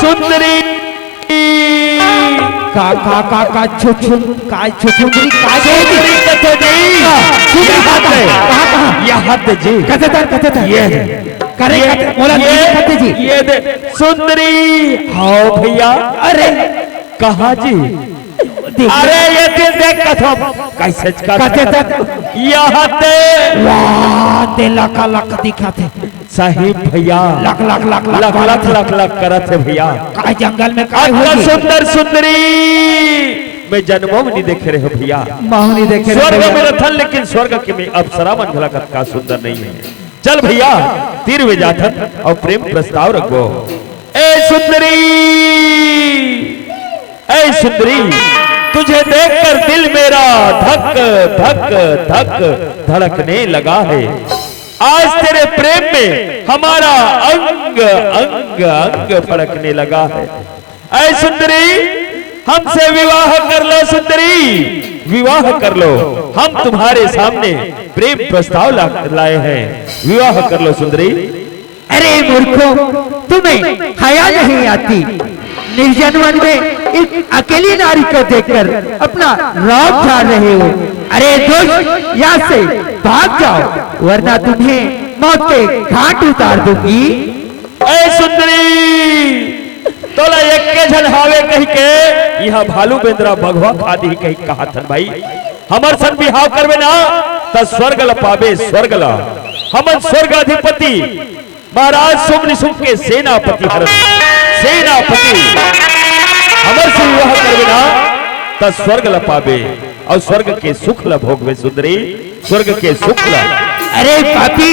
सुंदरी का छुछुंदरी का सुंदरी कथे जी कहाँ यहाँ ते जी कथे था ये करे मोला कथे जी। ये दे सुंदरी। हाँ भैया अरे कहाँ जी? अरे ये देख कथम कैसे कथे तक यहाँ ते वाह ते लख लख दिखाते साहिब भैया लख लख लख लख लख लख लख करत है भैया। का जंगल में काय अतना होगी सुंदर सुंदरी मैं जन्मों में नहीं देखे रहे हो भैया। माहुनी देखे स्वर्ग में रथन लेकिन स्वर्ग के में अप्सरा मन भला का सुंदर नहीं है। चल भैया तीर वे जाथन और प्रेम प्रस्ताव रखो। ए सुंदरी ए सुंदरी तुझे देखकर दिल मेरा धक धक धक धड़कने लगा है। आज तेरे प्रेम में हमारा अंग अंग अंग फड़कने लगा है। ऐ सुंदरी हमसे विवाह कर लो। सुंदरी विवाह कर लो, हम तुम्हारे सामने प्रेम प्रस्ताव लाए हैं। विवाह कर लो सुंदरी। अरे मूर्खों, तुम्हें हया नहीं आती? निर्जन वन में एक अकेली नारी को देखकर अपना रौब झाड़ रहे हो। अरे दोस्त यहाँ से भाग जाओ वरना तुम्हें मौत के घाट उतार दूंगी। ऐ सुंदरी तोला एक के झन हावे कही के यहाँ भालू बेंद्रा भगवा खादी कही कहा थन भाई हमर सन बिहाव करवे ना त स्वर्ग ल पावे स्वर्ग ल। हमन स्वर्ग अधिपति महाराज सुम निसुम के सेनापति हरत सेनापति हमर से विवाह करवे ना त स्वर्ग ल पावे और स्वर्ग के सुख ला भोगवे सुंदरी, स्वर्ग के सुख ला। अरे पापी,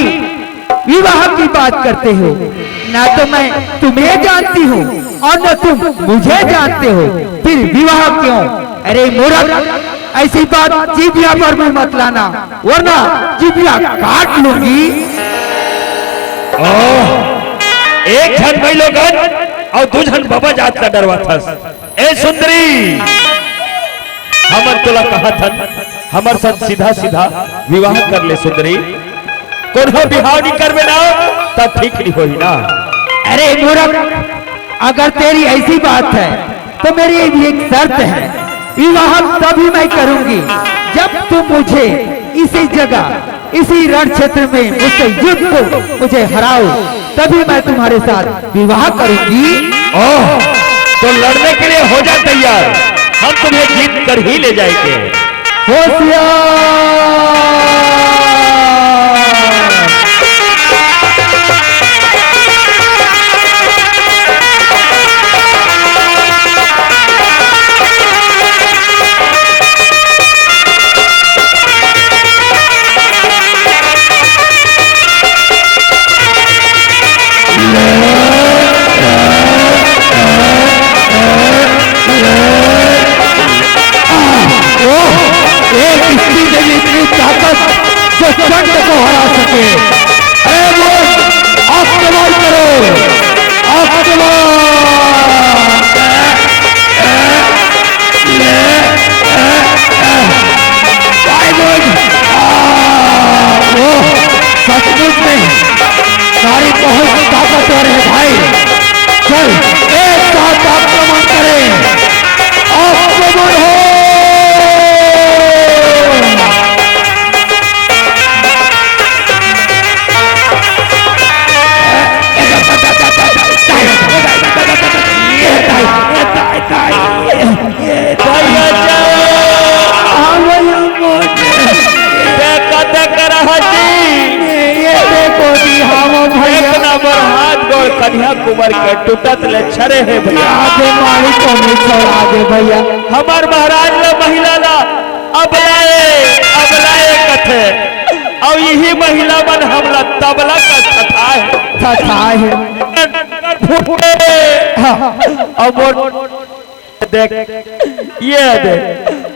विवाह की बात करते हो, ना तो मैं तुम्हें जानती हूँ और न तुम मुझे जानते हो, फिर विवाह क्यों? अरे मूर्ख, ऐसी बात जीभिया पर भी मत लाना, वरना जीभिया काट लूंगी। एक झन भाई लोगन और दू झन बाबा जात का डरवा थस। ए सुंदरी, हमर तोला कहा थन हमर साथ सीधा सीधा विवाह कर ले सुंदरी, कोनो बिहाव नहीं करबे ना तब ठीक नहीं होई ना। अरे मूर्ख, अगर तेरी ऐसी बात है तो मेरी भी एक शर्त है, विवाह तभी मैं करूंगी जब तुम मुझे इसी जगह, इसी रण क्षेत्र में मुझसे युद्ध को मुझे हराओ, तभी मैं तुम्हारे साथ विवाह करूंगी। ओह, तो लड़ने के लिए हो जा तैयार, हम तुम्हें जीत कर ही ले जाएंगे। होशियार। जो चंड को हरा सके, अरे वो आक्रमण करो, आक्रमण। सचमुच में सारी बहुत ताकतवर है भाई, चल एक साथ आक्रमण करें, आक्रमण हो। कन्या कुमार के टूटत ले छरे है भैया, आगे मारी को नहीं छोड़, आगे भैया हमार महाराज ला महिला ला अब लाए कथे, और यही महिला मन हमला तबला का छठा है देख, ये देख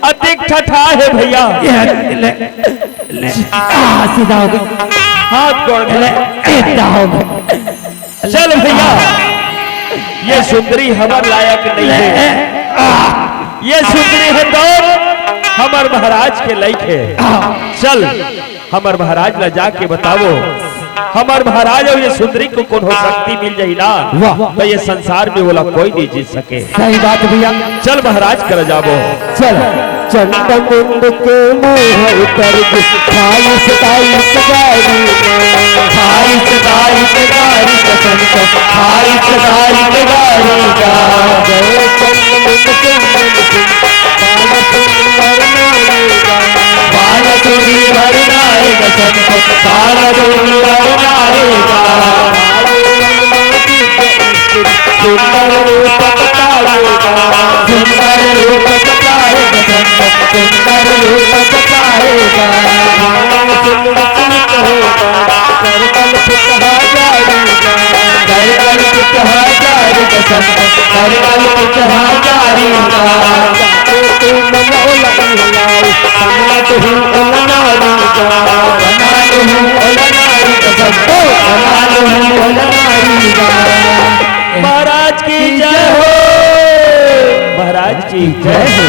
अधिक छठा है भैया, सीधा हो गई, हाथ जोड़ सीधा हो गई। चल भैया, ये सुंदरी हमार लायक नहीं है, ये सुंदरी है तो हमार महाराज के लायक है। चल हमार महाराज ला जाके बतावो, हमार महाराज और ये सुंदरी को कौन हो शक्ति मिल जाई ना, तो ये संसार में बोला कोई नहीं जीत सके। सही बात भैया, चल महाराज कर जाबो। चल। चंड मुंड के मुंह उतर खाई सदाई सगारी, खाई सदाई सगारी कसम को, खाई सदाई सगारी का जय चंड मुंड के बाल सुनी वरनाए कसम को, बाल सुनी वरनाए का सुंदर रूप बताएगा, सुंदर रूप बताएगा, सुंदर रूप बताएगा, करकल पुत हजारीगा, करकल पुत हजारीगा, करकल पुत हजारीगा, तुम ओलनाई समाज हूँ ओलनारीगा, समाज हूँ ओलनारीगा, सबको समाज हूँ ओलनारीगा। महाराज की जय हो, महाराज की जय हो।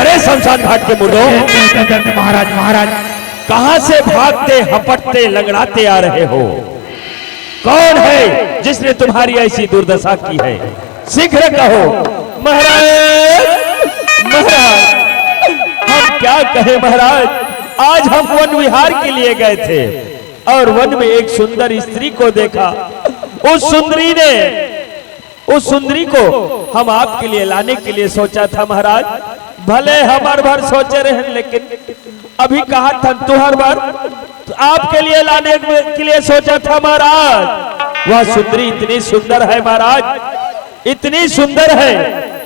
अरे शमशान घाट के मुर्दों, महाराज महाराज कहां से भागते हपटते लंगड़ाते आ रहे हो? कौन है जिसने तुम्हारी ऐसी दुर्दशा की है? शीघ्र कहो। महाराज, महाराज, हम क्या कहें महाराज, आज हम वन विहार के लिए गए थे और वन में एक सुंदर स्त्री को देखा। उस सुंदरी को हम आपके लिए लाने के लिए सोचा था महाराज, भले हमार भर सोचे रहे, लेकिन अभी कहा था तुहर भर तो आपके लिए लाने के लिए सोचा था महाराज। वह सुंदरी इतनी सुंदर है महाराज, इतनी सुंदर है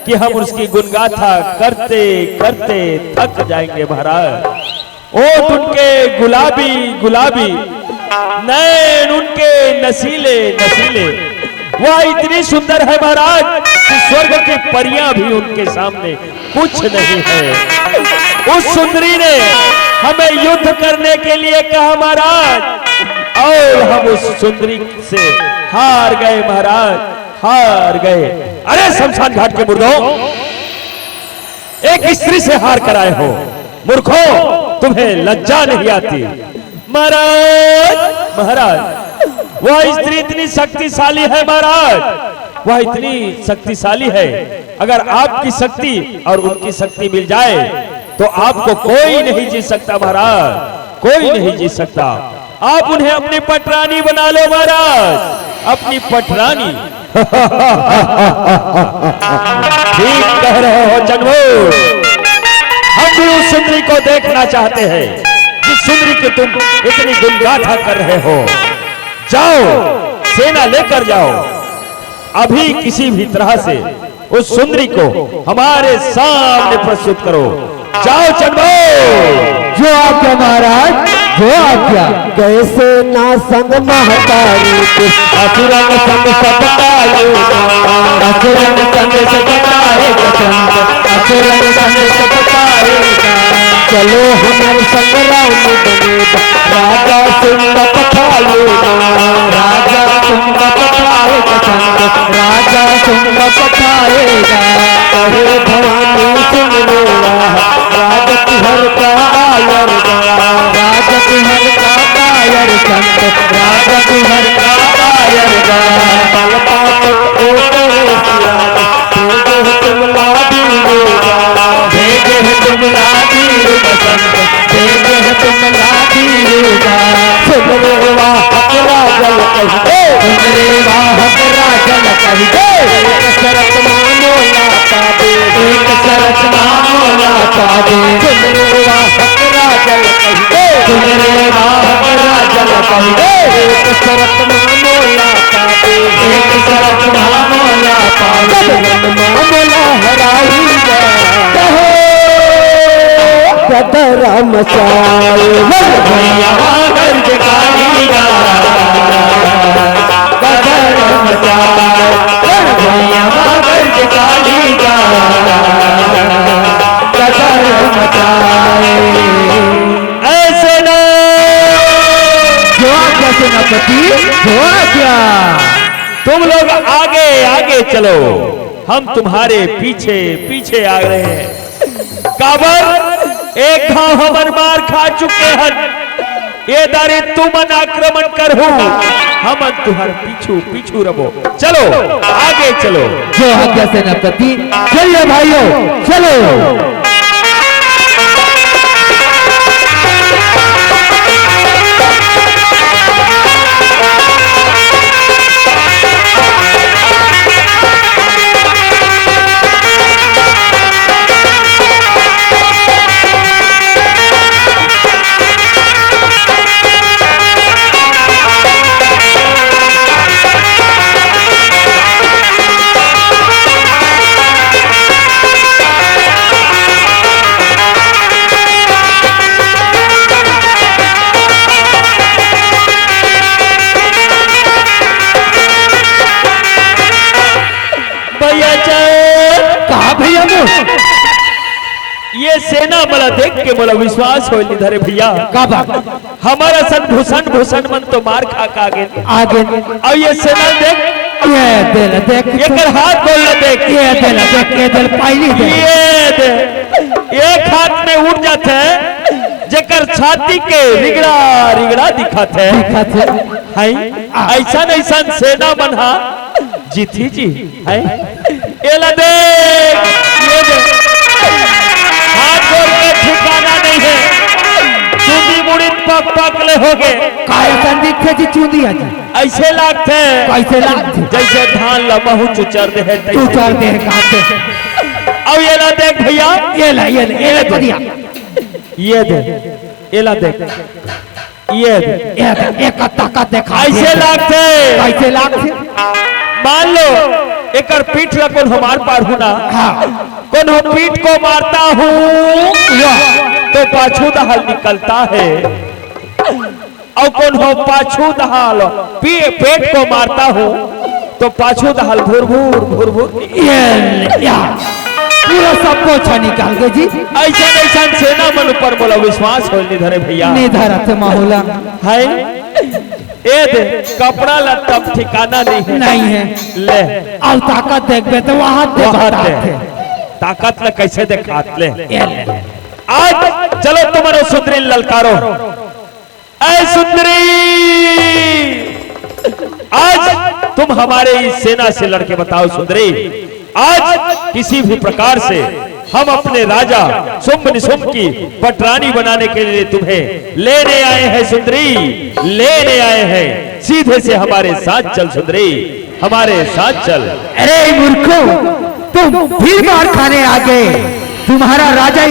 कि हम उसकी गुणगाथा करते करते थक जाएंगे महाराज। ओठ उनके गुलाबी गुलाबी, नैन उनके नसीले नसीले, वह इतनी सुंदर है महाराज कि स्वर्ग की परियां भी उनके सामने कुछ नहीं है। उस सुंदरी ने हमें युद्ध करने के लिए कहा महाराज, और हम उस सुंदरी से हार गए महाराज, हार गए। अरे शमशान घाट के मुर्दों, एक स्त्री से हार कर आए हो, मूर्खो, तुम्हें लज्जा नहीं आती। महाराज महाराज, वह स्त्री इतनी शक्तिशाली है महाराज, वह इतनी शक्तिशाली है, अगर आपकी शक्ति और उनकी शक्ति मिल जाए तो आपको कोई नहीं जीत सकता महाराज, कोई नहीं जीत सकता। आप उन्हें अपनी पटरानी बना लो महाराज, अपनी पटरानी। ठीक कह रहे हो जनवो, हम भी उस सुंदरी को देखना चाहते हैं जिस सुंदरी की तुम इतनी गुणगाथा कर रहे हो। जाओ, सेना लेकर जाओ, अभी किसी भी तरह से उस सुंदरी को हमारे सामने प्रस्तुत करो। जाओ चंदो। जो आज्ञा महाराज, जो आज्ञा। कैसे ना संग महतारी के असुरन संग सबताए, असुरन संग सबताए चंद, असुरन संग सबताए। चलो हमारे संग्राम बनेगा राजा सुंदर पठाए, राजा तुम पठाए चंद, राजा तुम पठाएगा। कहे भवानी सुन लो राजा तुहर का आयर, राजा तुहर का कायर चंद, राजा तुहर का कायर गा। बल पापक ओ करे सियार, भेजे तुमला दीवेगा, भेजे तुमला दीवेगा, भेजे तुमला दीवेगा। सुन रे वाहक राजल कहिए, सुन रे वाहक राजल कहिए। एक शरत मानो ना पावे, एक शरत मानो ना पावे। सुन रे वाहक राजल कहिए, सुन रे वाहक राजल कहिए। एक शरत मानो ना पावे, एक शरत मानो ना पावे। मामला हराई जा, कदरा मचाए भैया गर्ज कालीगा, कदर मचाए। भैया गर्ज कालीगा, कदर मचाए। ऐसे ना जो आज्ञा सेनापति, जो आज्ञा। तुम लोग आगे आगे चलो, हम तुम्हारे पीछे पीछे आ रहे हैं। काबर एक घाव हमन मार खा चुके हैं, ये दारी तुमन आक्रमण करहु, हमन तुहर पीछू पीछू रहो। चलो आगे चलो। जो आज्ञा सेनापति, चलिए भाइयों चलो। कहा भैया ये सेना मला देख के मला विश्वास हो धरे भैया, का बात। हमारा सन भूषण भूषण मन तो मार खा का आगे आगे और ये सेना देख, ये दिल देख, ये कर हाथ बोलना देख, ये दिल देख, ये दिल पाइली दे। ये दे एक हाथ में उठ जाते हैं, जेकर छाती के रिगड़ा रिगड़ा दिखाते है। ऐसा ऐसा सेना बना जीती जी है। एला देख, ये देख, हाथ जोड़ के ठिकाना नहीं है, चूंदी मुड़ी पक पकले हो गए। काय संदीप थे जी चूंदी आज ऐसे लागते हैं कैसे लागते, जैसे धान लमहू चुचर दे है। तू चढ़ दे काटे। अब ये ला देख भैया, ये ला तो दिया। ये दे, ये ला देख, ये दे, एक ताकत देखा। ऐसे लागते। कैसे लागते, मान लो एकर पीठ ला कौन हमार पार होना कौन हो पीठ को मारता हूँ तो पाछू दहाल निकलता है और कौन हो पाछू दहाल पेट को मारता हूँ तो पाछू दहाल भूर भूर भूर भूर पूरा सब पोछा निकाल के जी। ऐसा ऐसा सेना मन ऊपर बोला विश्वास हो निधरे भैया निधरत माहौला है ए दे कपड़ा लत्ता ठिकाना नहीं है ले अब ताकत देखबे तो वहां दे ताकत ले कैसे दिखात ले आज चलो तुम्हारे सुंदरी ललकारो ऐ सुंदरी आज तुम हमारे इस सेना से लड़के बताओ सुंदरी आज किसी भी प्रकार से हम अपने राजा शुंभ निशुंभ की पटरानी बनाने के लिए तुम्हें लेने आए हैं सुंदरी लेने आए हैं सीधे से हमारे साथ चल सुंदरी हमारे साथ चल। अरे मूर्खो तुम फिर मार खाने आ गए। तुम्हारा राजा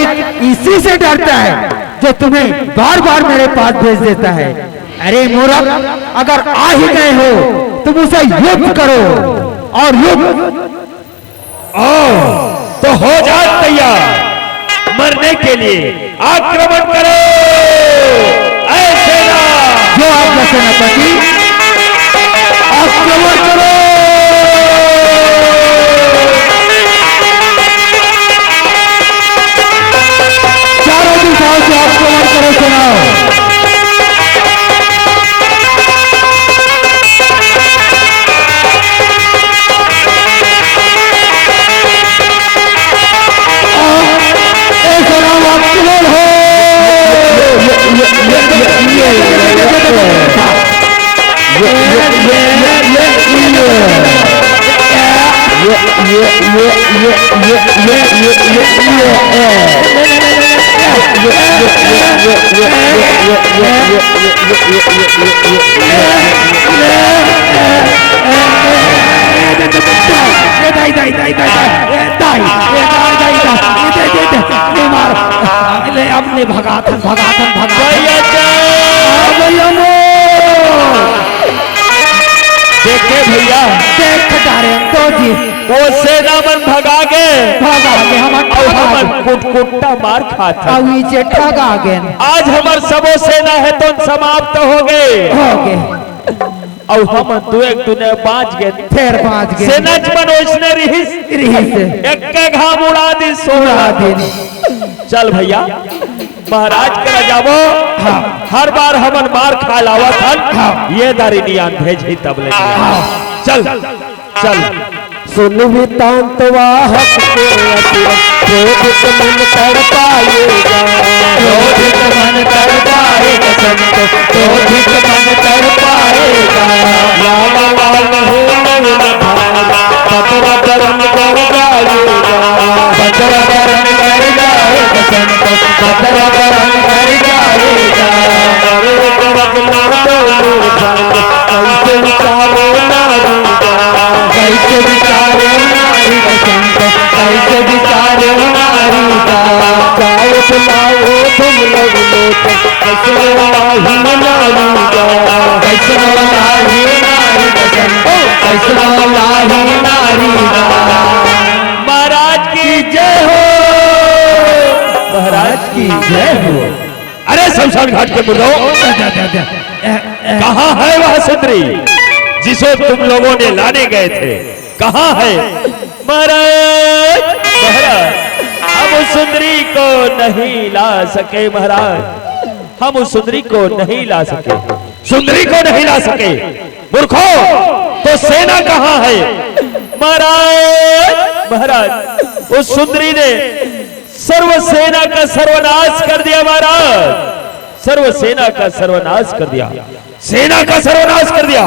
इसी से डरता है जो तुम्हें बार बार मेरे पास भेज देता है। अरे मूर्ख अगर आ ही गए हो तुम उसे युद्ध करो और युद्ध तो हो जाए तैयार मरने के लिए आक्रमण करो ऐसे ना जो आज्ञा सेनापति आक्रमण करो। चारों दिशाओं से आक्रमण करो सेनाओं। अपने भगाथन भगाथन देखे भैया देख डारे तो जी वो सेना मन भगा गए हम कुटकुटा मार खाता ठगा गए। आज हमार सबो सेना है तो समाप्त हो गए और हम दो एक दुने बाज गए फिर बाज गए सेना मन ओसने रिहिस एक के घाम उड़ा दी सोना दिन। चल भैया महाराज के जाबो हर बार हमन मार खा लावत हन ये दारी नियान भेजी तब ले चल चल सुन भी तांतवाहक के क्रोधित मन तड़पाएगा क्रोधित मन तड़पाएगा संत क्रोधित मन तड़पाएगा लाला लाल पतरा करम कर जाएगा पतरा करम कर जाएगा संत पतरा करम कर जाएगा। अरे करब ना तो कैसे विचारो नारीगा कैसे विचारे नारी संत कैसे विचारे नारीगा। चाय पिलाओ तुम लोग कैसे लाही नारीगा कैसे लाही नारी संत कैसे लाही नारीगा। महाराज की जय हो महाराज की जय हो। अरे शमशान घाट के मुर्दों कहाँ है वह सुंदरी जिसे तुम लोगों ने लाने गए थे कहाँ है महाराज महाराज हम उस सुंदरी को नहीं ला सके महाराज हम उस सुंदरी को नहीं ला सके सुंदरी को नहीं ला सके मूर्खों तो सेना कहाँ है महाराज महाराज उस सुंदरी ने सर्व सेना का सर्वनाश कर दिया महाराज सर्व सेना का सर्वनाश कर दिया सेना का सर्वनाश कर दिया।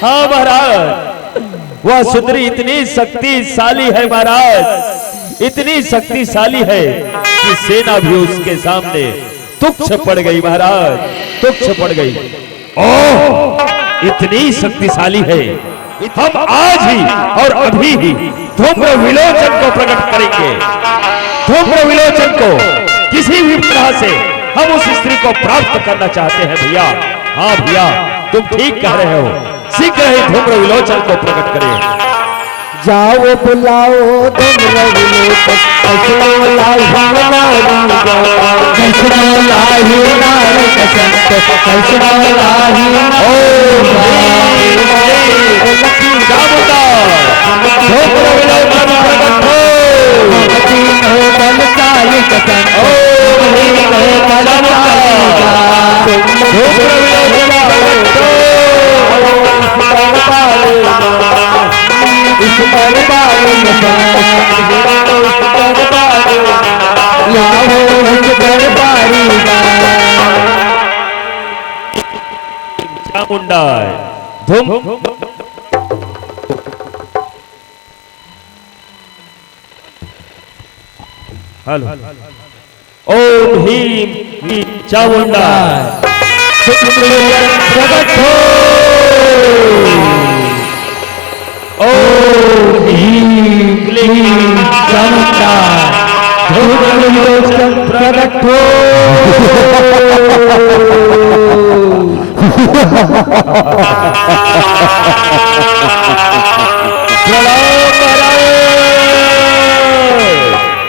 हाँ महाराज वह सुंदरी इतनी शक्तिशाली है महाराज इतनी शक्तिशाली है कि सेना भी उसके सामने तुच्छ पड़ गई महाराज तुच्छ पड़ गई। ओह इतनी शक्तिशाली है हम आज ही और अभी ही धूम्र विलोचन को प्रकट करेंगे। धूम्र विलोचन को किसी भी तरह से हम उस स्त्री को प्राप्त करना चाहते हैं भैया। हाँ भैया तुम ठीक कह रहे हो शीघ्र ही धूम्र विलोचन को प्रकट करें। जाओ बुलाओ तुम रघुलोचन कैसनो लाही नारी गा कैसनो लाही नारी संत कैसनो लाही बलशाली संत चामुंडा धूम हेलो ओम ह्रीम क्लीं चामुंडा प्रकट हो ओम ह्रीम क्लीं चामुंडा प्रकट हो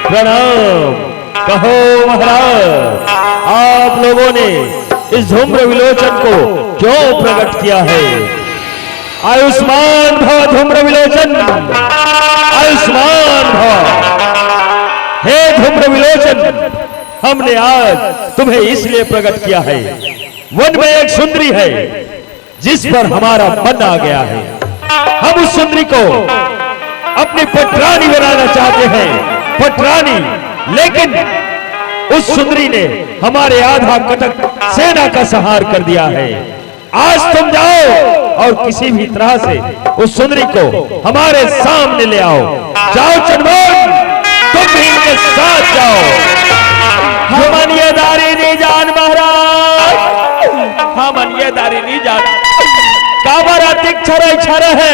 प्रणाम कहो महाराज, आप लोगों ने इस धूम्र विलोचन को क्यों प्रकट किया है? आयुष्मान भव धूम्र विलोचन, आयुष्मान भव। हे धूम्र विलोचन, हमने आज तुम्हें इसलिए प्रकट किया है, वन में एक सुंदरी है जिस पर हमारा मन आ गया है। हम उस सुंदरी को अपनी पटरानी बनाना चाहते हैं, पटरानी। लेकिन उस सुंदरी ने हमारे आधा कटक सेना का संहार कर दिया है। आज तुम जाओ और किसी भी तरह से उस सुंदरी को हमारे सामने ले आओ। जाओ चंद्रमोहन, तुम भी इनके साथ जाओ। हम ये दारी नहीं जान महाराज, हम ये दारी नहीं जान। काबर अतिक छर है,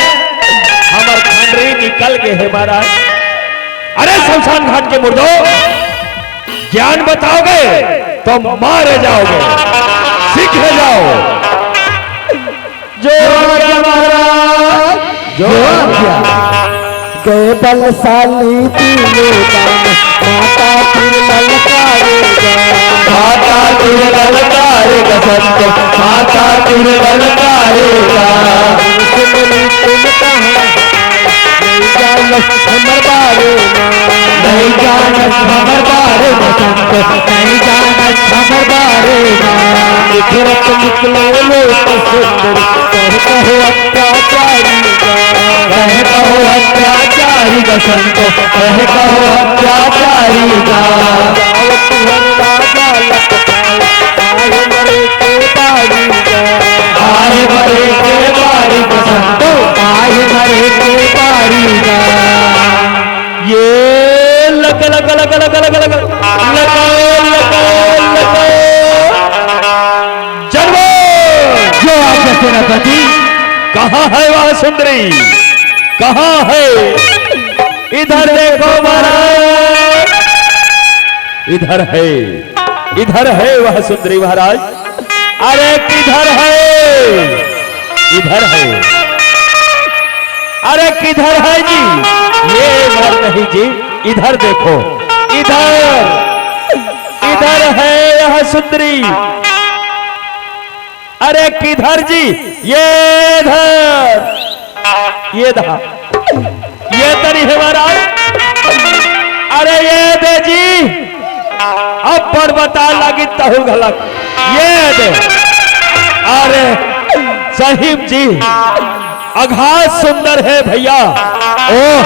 हमार खंडरी निकल गए है महाराज। अरे शमशान घाट के मुर्दों, ज्ञान बताओगे तो मारे जाओगे, सीख जाओ। जो महाराज जो गए बलशाली तीनों दान, माता फिर ललकारेगा, माता तुर ललकारेगा संत, माता तुर ललकारेगा। हमर बारे नहीं जानत हमर बारे में संत, नहीं जानत हमर बारे में। निखरत निकले लोक सुंदर, कह कहो अत्याचारी कह कहो अत्याचारी का संत, कह कहो अत्याचारी का। गावत हर राजा लखपाल, आए मरे के बारी आए मरे के बारी का संत, आए मरे के बारी का। ये लग लग लग लग लग लग जन्म जो आपका सेनापति, कहाँ है वह सुंदरी, कहाँ है? इधर देखो महाराज, इधर है, इधर है वह सुंदरी महाराज। अरे किधर है? इधर है। अरे किधर है जी? ये इधर नहीं जी, इधर देखो, इधर, इधर है यह सुंदरी। अरे किधर जी? ये इधर, ये ये तरी है महाराज। अरे ये दे जी, अब पर बता लगी तहु गलत, ये दे। अरे सहीम जी, अघात सुंदर है भैया। ओह,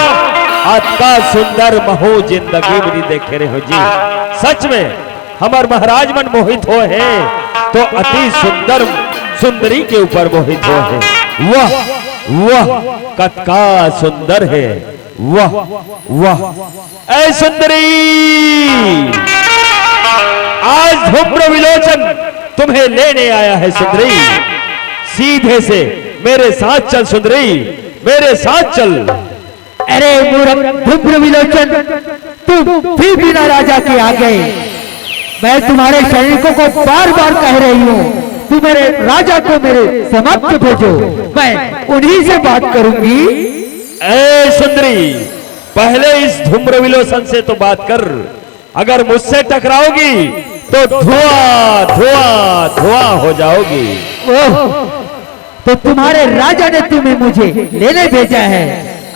अतका सुंदर महू जिंदगी में नहीं देखे रहे हो जी। सच में हमार महाराज मन मोहित हो है तो अति सुंदर सुंदरी के ऊपर मोहित हो है। वह वह कतका सुंदर है, वह वह। ऐ सुंदरी, आज धूम्र विलोचन तुम्हें लेने आया है सुंदरी। सीधे से मेरे साथ चल सुंदरी, मेरे साथ चल। अरे मूर्ख धूम्र विलोचन, तुम फिर बिना राजा के आ गए। मैं तुम्हारे सैनिकों को बार बार कह रही हूँ, तू मेरे राजा को मेरे समक्ष भेजो, मैं उन्हीं से बात करूंगी। ए सुंदरी, पहले इस धूम्र विलोचन से तो बात कर। अगर मुझसे टकराओगी तो धुआं धुआं धुआं हो जाओगी। ओह, तो तुम्हारे राजा ने तुम्हें मुझे लेने भेजा है।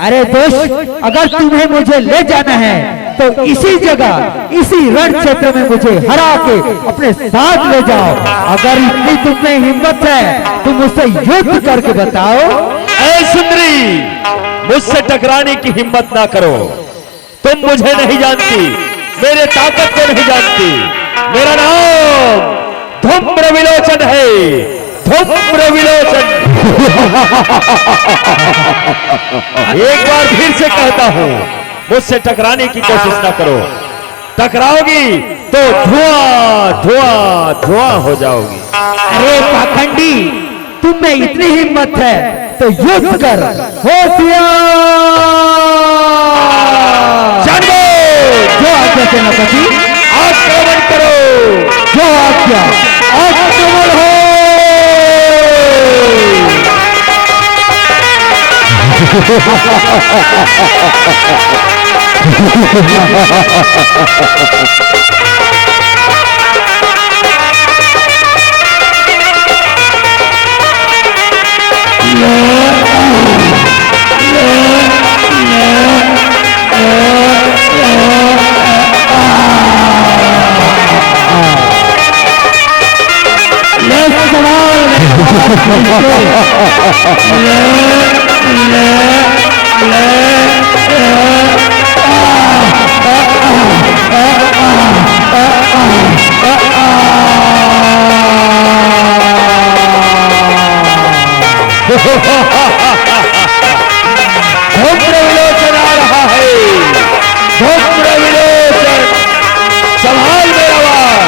अरे दोस्त, अगर तुम्हें मुझे ले जाना है तो इसी जगह, इसी रण क्षेत्र में मुझे हरा के अपने साथ ले जाओ। अगर इतनी तुम्हें हिम्मत है तो मुझसे युद्ध करके बताओ। ए सुंदरी, मुझसे टकराने की हिम्मत ना करो। तुम मुझे नहीं जानती, मेरे ताकत को नहीं जानती। मेरा नाम धूम्र विलोचन है, धूम्र विलोचन। एक बार फिर से कहता हूं, मुझसे टकराने की कोशिश ना करो। टकराओगी तो धुआं धुआं धुआं हो जाओगी। अरे पाखंडी, तुम में इतनी हिम्मत है तो युद्ध कर। होशियार, जो आज्ञा सेनापति, आक्रमण करो। जो आज्ञा, आक्रमण हो। धूम्र विलोचन आ रहा है। धूम्र विलोचन, संभाल मेरा वार।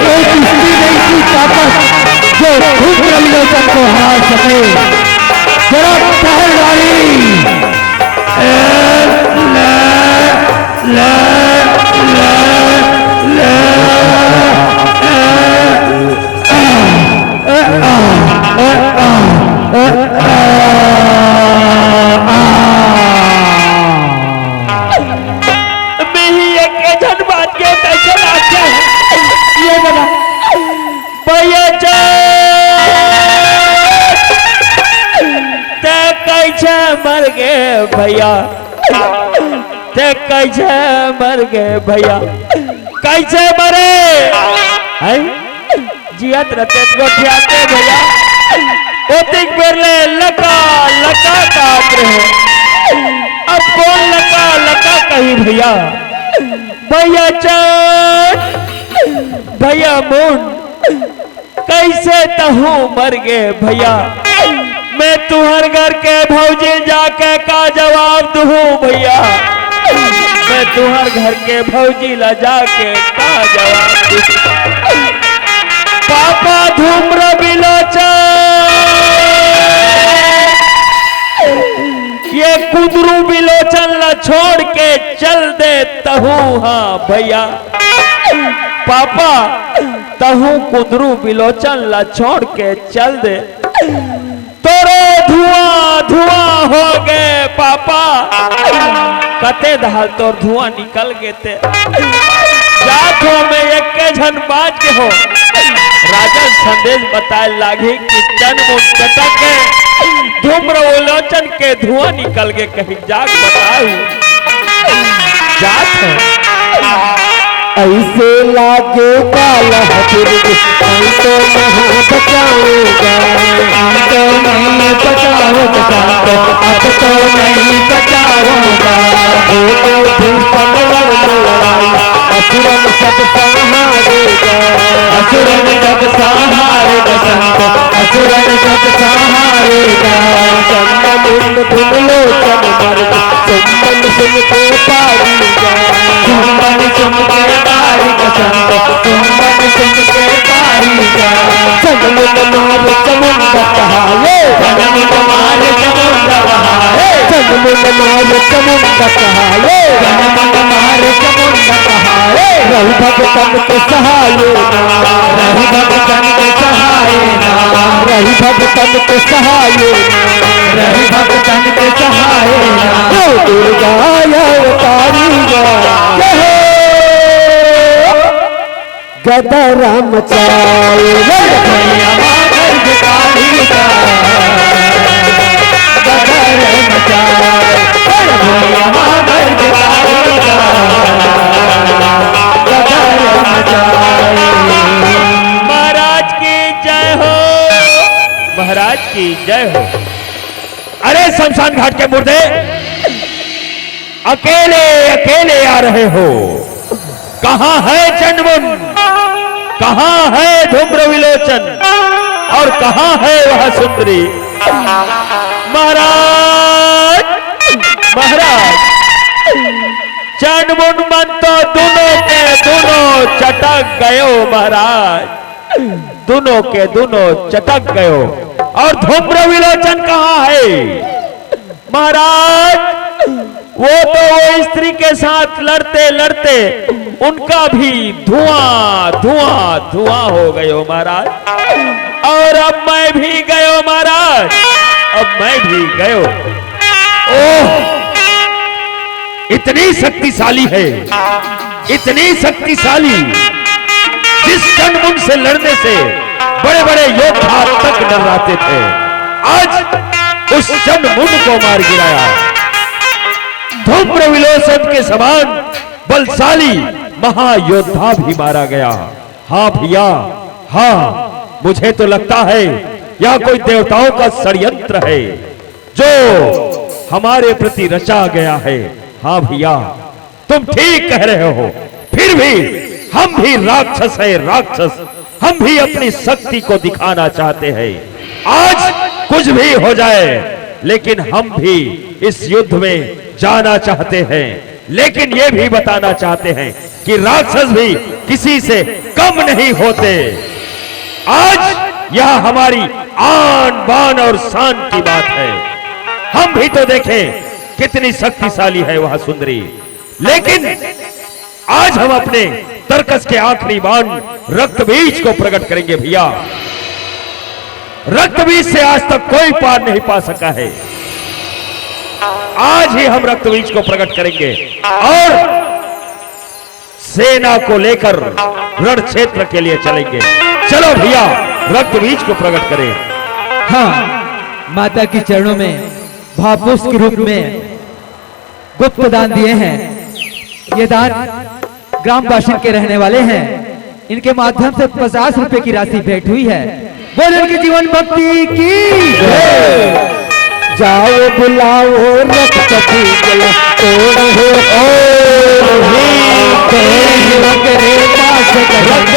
एक स्त्री नहीं की ताकत जो धूम्र विलोचन को हरा सके। जरा ठहर डाली। मर गए भैया, ते कैसे मर गए भैया, कैसे मरे हैं? जियत रहते गोठियाते भैया, ओतिक बेरले लका लका काट रहे। अब कौन लका लका कही भैया? भैया चाट, भैया मुंड, कैसे तहु मर गए भैया? मैं तुहर घर के भौजी जाके का जवाब दूँ भैया? मैं तुहर घर के भौजी ला जाके का जवाब दूँ? पापा धूम्र विलोचन, ये कुदरू विलोचन ला छोड़ के चल दे तहु। हाँ भैया, पापा तहु कुदरू विलोचन ला छोड़ के चल दे। तोरे धुआं धुआं हो गए पापा, कते दहाल तोर धुआं निकल गए थे। जात हो में एक के झन बाज के हो, राजा संदेश बताए लागे कि चन मुंड कटक के धूम्र विलोचन के धुआं निकल गए। कहीं जाग बताऊ जात हो। ऐसे लागे काला दुर्ग, तो नहीं बचाऊंगा, तो नहीं बचाऊंगा, अब तो नहीं बचाऊंगा। भूषण लड़ाई, असुरन सब संहारेगा, असुरन जब संहारेगा संत, असुरन जब सहारेगा। चंदन धुन लोचन मर्द चंदन सुन के पारी जा। चुंबन सुन के पारी का चंद, चुंबन सुन के पारी जा। चंदन मार चमुंड कहाए, चंदन मार चमुंड कहाए, चंदन मार चमुंड कहाए, चंदन मार चमुंड कहाए। रवि भगतन के सहाय ना, रवि भगतन के सहाय ना, रवि भगतन के सहाय ना, रवि भगतन के सहाय ना। ओ दुर्गा अवतारी जा। गदा राम चाए भैया माधर भिखारी का, गदर मचाए। भैया माधर भिखारी का, गदर मचाए। महाराज की जय हो, महाराज की जय हो। अरे शमशान घाट के मुर्दे, अकेले अकेले आ रहे हो। कहां है चंडमुंड, कहां है धूम्र विलोचन, और कहां है वह सुंदरी? महाराज, महाराज, चंडमुंड मन तो दोनों के दोनों चटक गयो महाराज, दोनों के दोनों चटक गयो। और धूम्र विलोचन कहां है? महाराज, वो तो वो स्त्री के साथ लड़ते लड़ते उनका भी धुआं धुआं धुआं हो गयो महाराज। और अब मैं भी गयो महाराज, अब मैं भी गयो। ओह, इतनी शक्तिशाली है, इतनी शक्तिशाली, जिस चंडमुंड से लड़ने से बड़े बड़े योद्धा तक डराते थे, आज उस चंडमुंड को मार गिराया। धूम्र विलोचन के समान बलशाली महायोद्धा भी मारा गया। हाँ भैया, हाँ, मुझे तो लगता है यह कोई देवताओं का षड्यंत्र है जो हमारे प्रति रचा गया है। हाँ भैया, तुम ठीक कह रहे हो। फिर भी हम भी राक्षस है, राक्षस। हम भी अपनी शक्ति को दिखाना चाहते हैं। आज कुछ भी हो जाए, लेकिन हम भी इस युद्ध में जाना चाहते हैं। लेकिन ये भी बताना चाहते हैं कि राक्षस भी किसी से कम नहीं होते। आज यह हमारी आन बान और शान की बात है। हम भी तो देखें कितनी शक्तिशाली है वह सुंदरी। लेकिन आज हम अपने तर्कस के आखिरी बाण रक्त बीज को प्रकट करेंगे भैया। रक्त बीज से आज तक कोई पार नहीं पा सका है। आज ही हम रक्त बीज को प्रकट करेंगे और सेना को लेकर रण क्षेत्र के लिए चलेंगे। चलो भैया, रक्त बीज को प्रकट करें। हाँ, माता के चरणों में भावपुष्प के रूप में गुप्त दान दिए हैं। ये दान ग्राम बाशिंद के रहने वाले हैं। इनके माध्यम से 50 रुपए की राशि भेंट हुई है। बोले उनकी जीवन भक्ति की जय। जाओ बुलाओ रक्त बीज तोड़ हो करे पास रक्त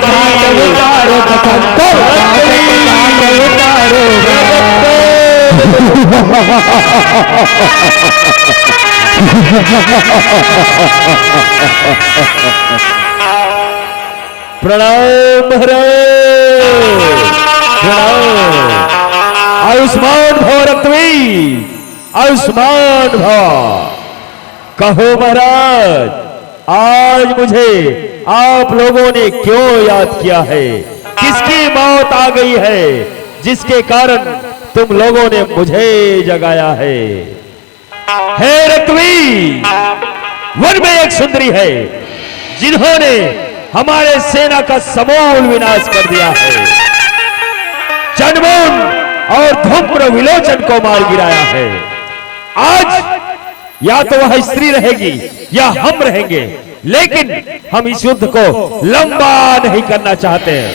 घाट उतारो प्रणाम महाराज, प्रणाम। आयुष्मान भव रक्तवीर, आयुष्मान भव। कहो महाराज, आज मुझे आप लोगों ने क्यों याद किया है? किसकी मौत आ गई है जिसके कारण तुम लोगों ने मुझे जगाया है? हे रक्तवीर, वन में एक सुंदरी है जिन्होंने हमारे सेना का समूल विनाश कर दिया है। चंडमुंड और धूम्र विलोचन को मार गिराया है। आज या तो वह स्त्री रहेगी या हम रहेंगे। लेकिन हम इस युद्ध को लंबा नहीं करना चाहते हैं।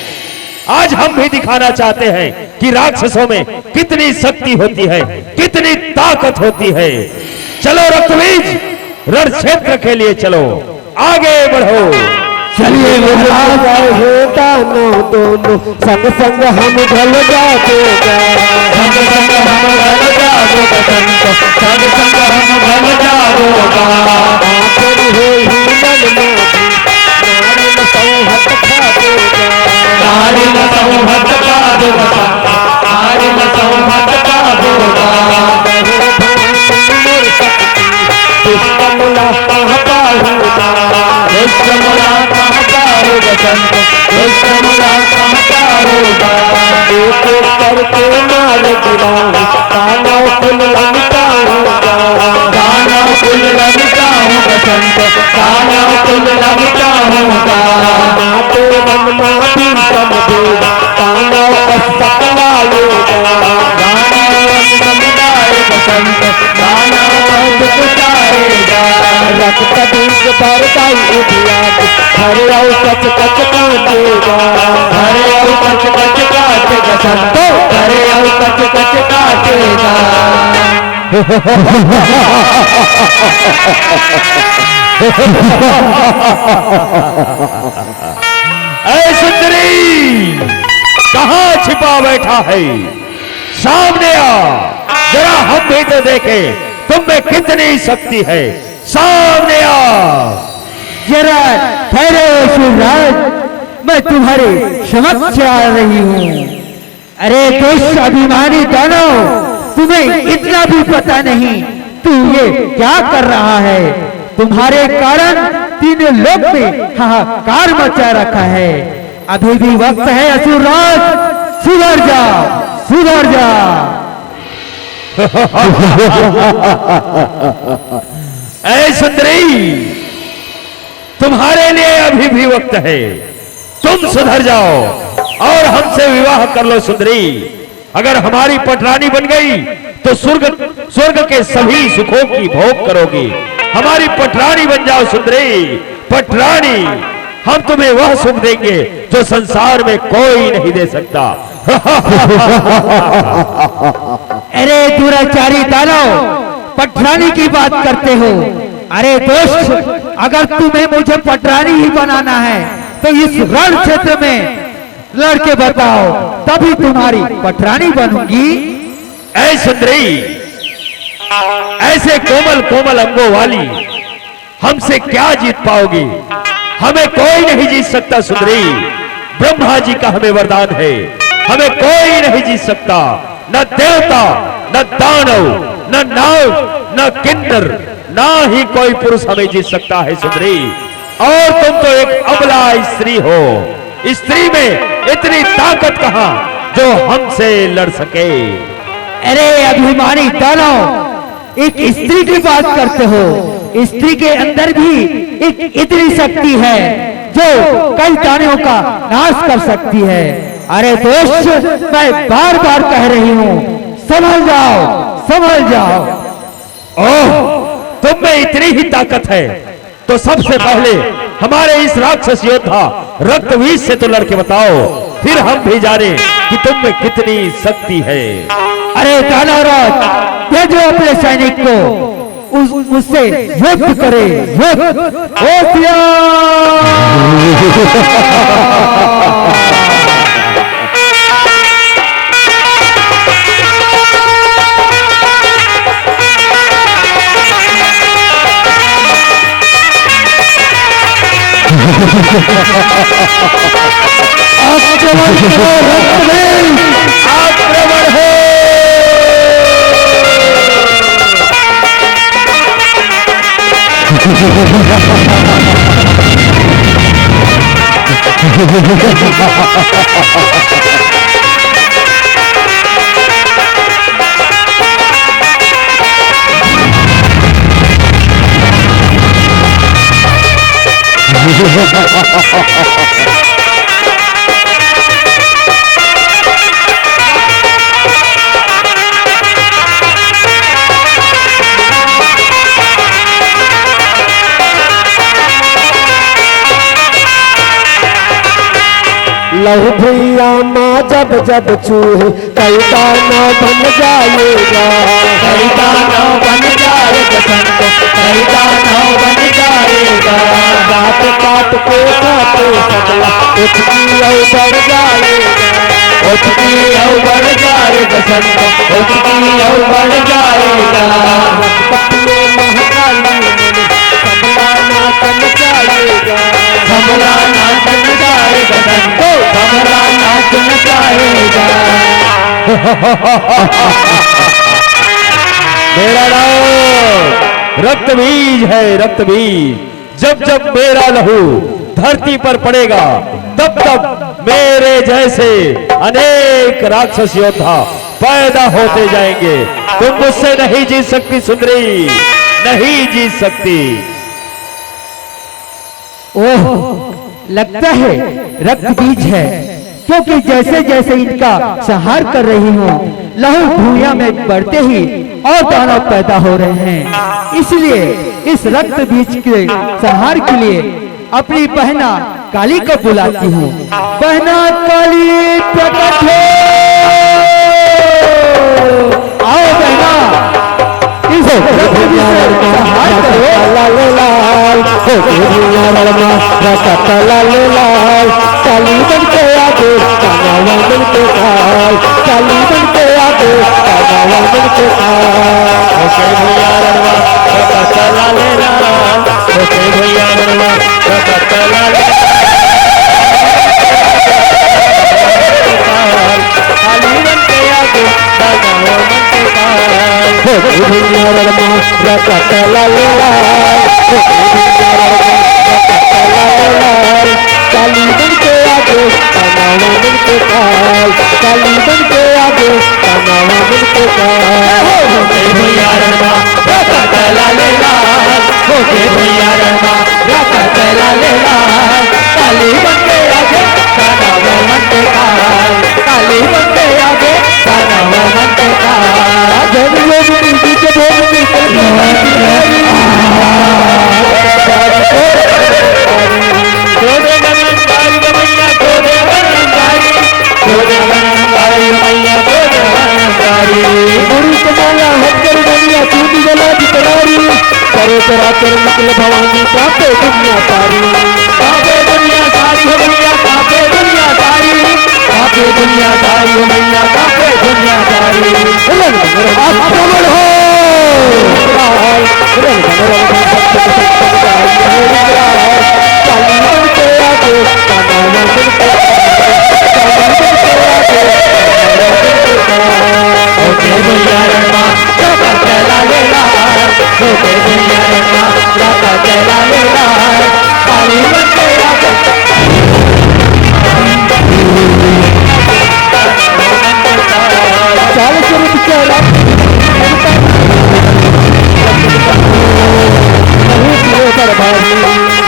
आज हम भी दिखाना चाहते हैं कि राक्षसों में कितनी शक्ति होती है, कितनी ताकत होती है। चलो रक्तबीज, रण क्षेत्र के लिए चलो, आगे बढ़ो। चलिए महाराज हो दानव दोनों संग संग हम ढल जाएगा, संग संग हम ढल जाओगा संत, संग संग हम ढल जाओगा। आखिर हो ही मन में नारिन सौहत खा देगा, नारिन सौहत का देगा संत, नारिन सौहत का देगा। दुष्कमला कहाँ पाऊंगा, दुष्कमला कहाँ पाओगे संत, दुष्कमला कहाँ पाओगा। एक एक करके मार गिराऊं, दानव कुल लंकाऊंगा, दानव कुल लंकाऊंगा संत, दानव कुल लंकाऊंगा। नाटे मन माफी समझेगा, दानव असकलाएगा, दानव समुदायेगा संत, दानव दुखदायेगा। रक्त बीज भरदाई उदियात, हरे औ कच कच काटेगा, हरे औ कच कच काटेगा संत, हरे औ कच कच काटेगा। ऐ सुंदरी, कहां छिपा बैठा है? सामने आ, जरा हम भी तो देखें तुम में कितनी शक्ति है। सामने आ। जरा ठहरो शिवराज, मैं तुम्हारे समक्ष आ रही हूँ। अरे दुष्ट अभिमानी दानव, तुम्हें इतना भी पता नहीं तू ये क्या कर रहा है। तुम्हारे कारण तीनों लोक में हाहाकार मचा रखा है। अभी भी वक्त है असुरराज, सुधर जा, सुधर जा। ऐ सुंदरी, तुम्हारे लिए अभी भी वक्त है। तुम सुधर जाओ और हमसे विवाह कर लो सुंदरी। अगर हमारी पटरानी बन गई तो स्वर्ग के सभी सुखों की भोग करोगी। हमारी पटरानी बन जाओ सुंदरी, पटरानी। हम तुम्हें वह सुख देंगे जो संसार में कोई नहीं दे सकता। अरे दुराचारी दानव, पटरानी की बात करते हो? अरे दोस्त, अगर तुम्हें मुझे पटरानी ही बनाना है तो इस रण क्षेत्र में लड़के बताओ, तभी तुम्हारी पटरानी बनूंगी। ऐ सुंदरी, ऐसे कोमल कोमल अंगों वाली हमसे क्या जीत पाओगी? हमें कोई नहीं जीत सकता सुंदरी। ब्रह्मा जी का हमें वरदान है, हमें कोई नहीं जीत सकता। न देवता, न दानव, न नाग, न किन्नर, ना ही कोई पुरुष हमें जीत सकता है सुंदरी। और तुम तो एक अबला स्त्री हो। स्त्री में इतनी ताकत कहां जो हमसे लड़ सके? अरे अभिमानी दानव, एक स्त्री की बात करते हो? स्त्री के अंदर भी एक इतनी शक्ति है जो कई दानवों का नाश कर सकती है। अरे दोस्त, मैं बार बार कह रही हूँ, संभल जाओ, संभल जाओ। ओह, तुम में इतनी ही ताकत है तो सबसे पहले हमारे इस राक्षस योद्धा रक्तवीर से तो लड़के बताओ, फिर हम भी जाने कि तुम में कितनी शक्ति है। अरे दानवराज, भेजो अपने सैनिक को मुझसे युद्ध करे, युद्ध। ओसिया! आक्रमण करो रक्तवीर, आक्रमण हो। लहू भैया माँ जब जब चूहे कई दाना बन जाएगा, कई दाना बन जाएगा संत, कई दाना बन जाएगा। काट काट के खाते सकला उसकी लहू बढ़ जाएगा, उसकी लहू बढ़ जाएगा संत, उसकी लहू बढ़ जाएगा। रक्तपियो महाकाली मन सबला नाचन जाएगा, कमला नाचन जाएगा संत, कमला नाचन जाएगा। मेरा नाम रक्त बीज है, रक्त बीज। जब जब मेरा लहू धरती पर पड़ेगा तब तब मेरे जैसे अनेक राक्षस योद्धा पैदा होते जाएंगे। तुम मुझसे नहीं जीत सकती सुंदरी, नहीं जीत सकती। ओह, लगता है रक्त बीज है, क्योंकि जैसे जैसे इनका संहार कर रही हूँ लहू भूया में बढ़ते ही और दानव पैदा हो रहे हैं। इसलिए इस रक्त बीज के संहार के लिए अपनी बहना काली को बुलाती हूँ। बहना काली प्रकट हो, आओ बहना, इस रक्त बीज से संहार करो। काली बन के आगे कानावा बन के काल, काली बन के आगे कानावा बन के काल। ओके भैया रनवा चला ले लाल, ओके भैया रनवा चला ले काली बन के आगे कानावा बन के काल। ओके भैया रमा चला ले लाल, ओके भैया रमा चला ले लाल। काली बन के आगे कानावा बन के काल, काली बन के आगे कानावा बन के काल। ओके भैया रनवा चला ले लाल, ओके भैया रनवा चला ले लाल। काली बन के आगे कानावा बन के काल, काली बन के आगे कानावा बन के काल। जब लोग नीति के भोग निकल करे तेरा कर निकल भवानी कापे दुनिया सारी, कापे दुनिया सारी हो मैया, कापे दुनिया सारी, कापे दुनिया सारी हो मैया, कापे दुनिया सारी। आक्रमण हो काली बन के आगे कानावा बन के ओके भैया रमा चला ले लाल, ओके भैया रमा चला ले लाल। काली बन के आगे चाल स्वरूप चला पर भारी,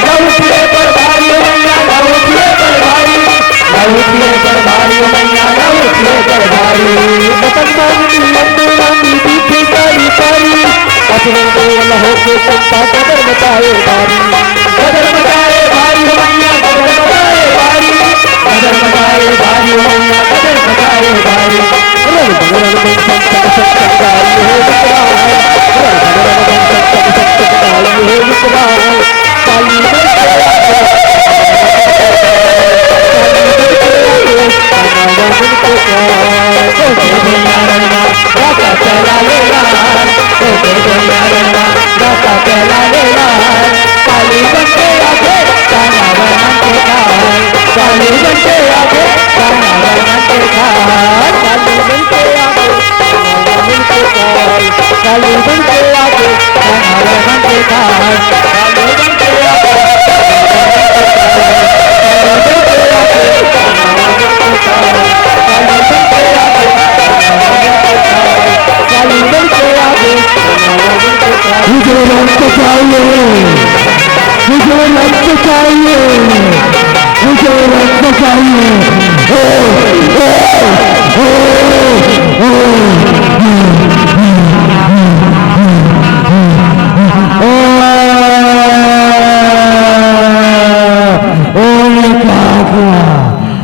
लहू पिए पर भारी हो मैया, लहू पिए पर भारी, लहू पिए पर भारी हो मैया, लहू पिए पर भारी। मुसलमानी लंबी पीछे सारी सारी अपने देवल हो के चिंता कदर मचाए भारी, कदर मचाए भारी हो मैया, कदर मचाए भारी, कदर मचाए भारी हो मैया, कदर मचाए भारी। रन बन संत सत्संगाई है विकराल, रन बन संत सत्संगाई है विकराल। काली बन के आगे कानावा बन के काल। ओके भैया रनवा चला ले लाल, ओके भैया रनवा चला ले लाल। काली बन के आगे कानावा बन के काल, काली बन के आगे कानावा बन के काल। काली बन के आगे कानावा बन के काल, काली बन के आगे कानावा बन के काल, काली बन के आगे काली बन के आगे मुझे रक्त चाहिए, मुझे रक्त चाहिए, मुझे रक्त चाहिए।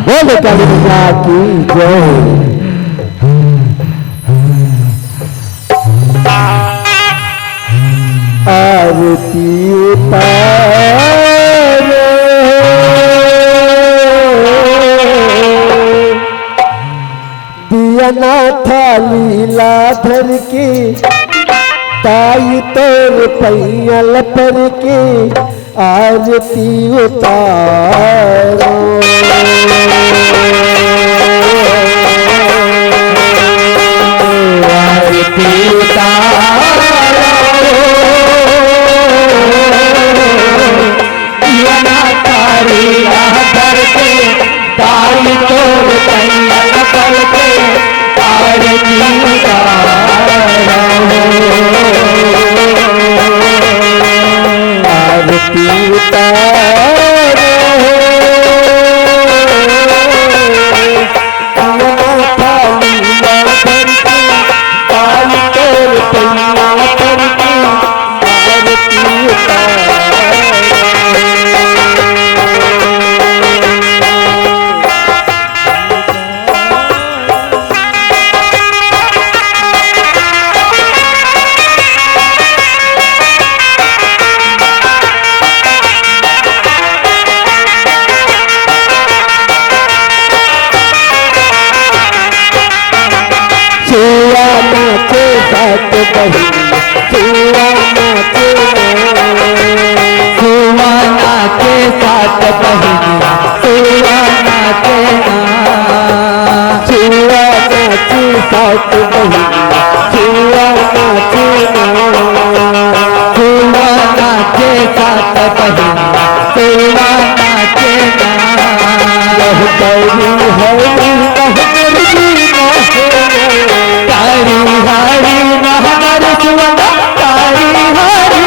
बोल की जय। आरती उतारो दिया ना थाली लाधर की ताई तोर पैयल पर के आरती उतारो। आरती उतारो दिया ना थाली लाधर के ताई तोर पैयल पर के आरती उतारो। आरती उतारो थाली लाधर के ताई तोर पैया पर के आरती उतारो। सेवा नाचे सात बहिन सेवा नाचे सेवा नाचे सात बहिन सेवा नाचे सेवा नाचे सात बहिन सेवा नाचे सेवा नाचे सात बहिन सेवा नाचे यह गौरी हरी तारी हरी नहर सुवन तारी हरी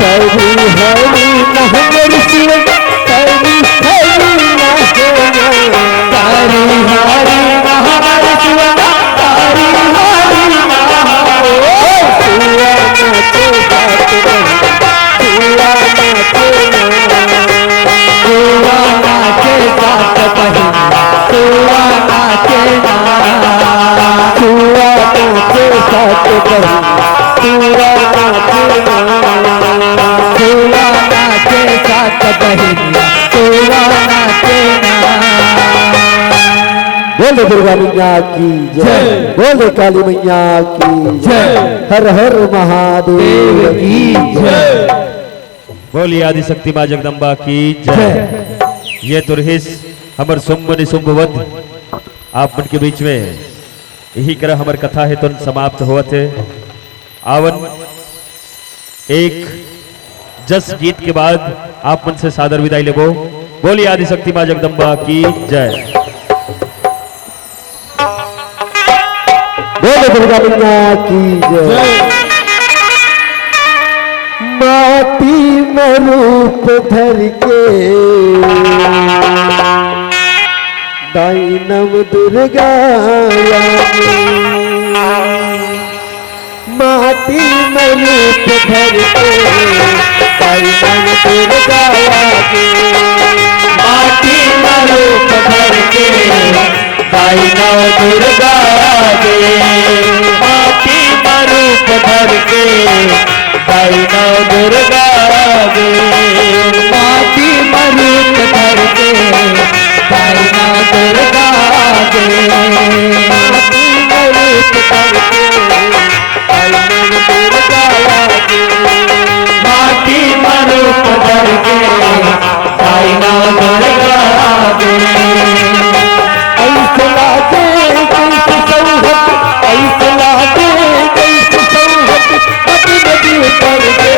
तारी हरी नहर सुवन तारी हरी तारी हरी नहर सुवन तारी हरी सुवा नाचे सात सुवा नाचे सुवा नाचे सात बहिन सुवा नाचे सुवा नाचे सात बहिन सुवा नाचे सुवा नाचे सात बहिन सुवा नाचे। बोले दुर्गा मैया की जय, बोले काली मैया की जय, हर हर महादेव की जय। बोलिए आदिशक्ति माँ जगदम्बा की जय। ये तुरहिस हमर शुंभ निशुंभवत आप मन के बीच में यही कर हमर कथा है तो समाप्त होत है। आवन एक जस गीत के बाद आप मन से सादर विदाई लेबो। बोलिए आदिशक्ति माँ जगदम्बा की जय। बोले दुर्गा मैया की जय। माटी में रूप धर के दाई नव दुर्गा माटी में रूप धर के दाई नव दुर्गा माटी में रूप धर के दाई नव दुर्गा माटी में रूप धर के दाई नव दुर्गा माटी में रूप धर के दाई नव दुर्गा माटी में रूप धर के दाई नव दुर्गा माटी में रूप धर के दाई नव दुर्गा ऐसे लागे कैसे सौहत ऐसे लागे कैसे सौहत नदी नदी पर के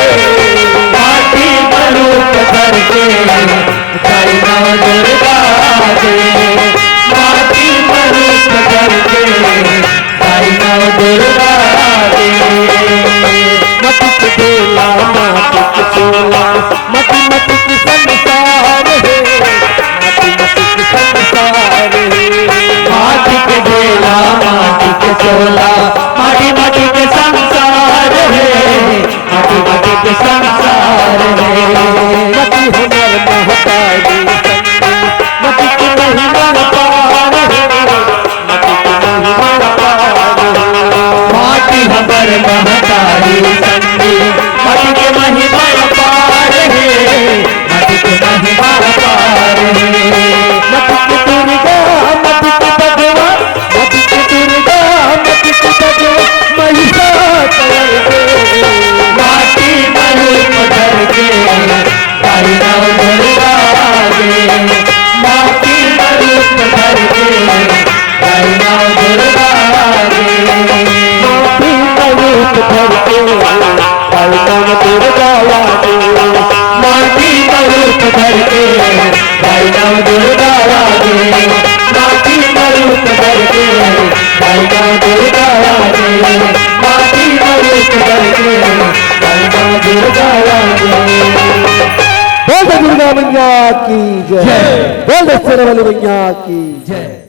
बोल दे दुर्गा मैया की जय, जय। बोल दे शेरावाली मैया की जय।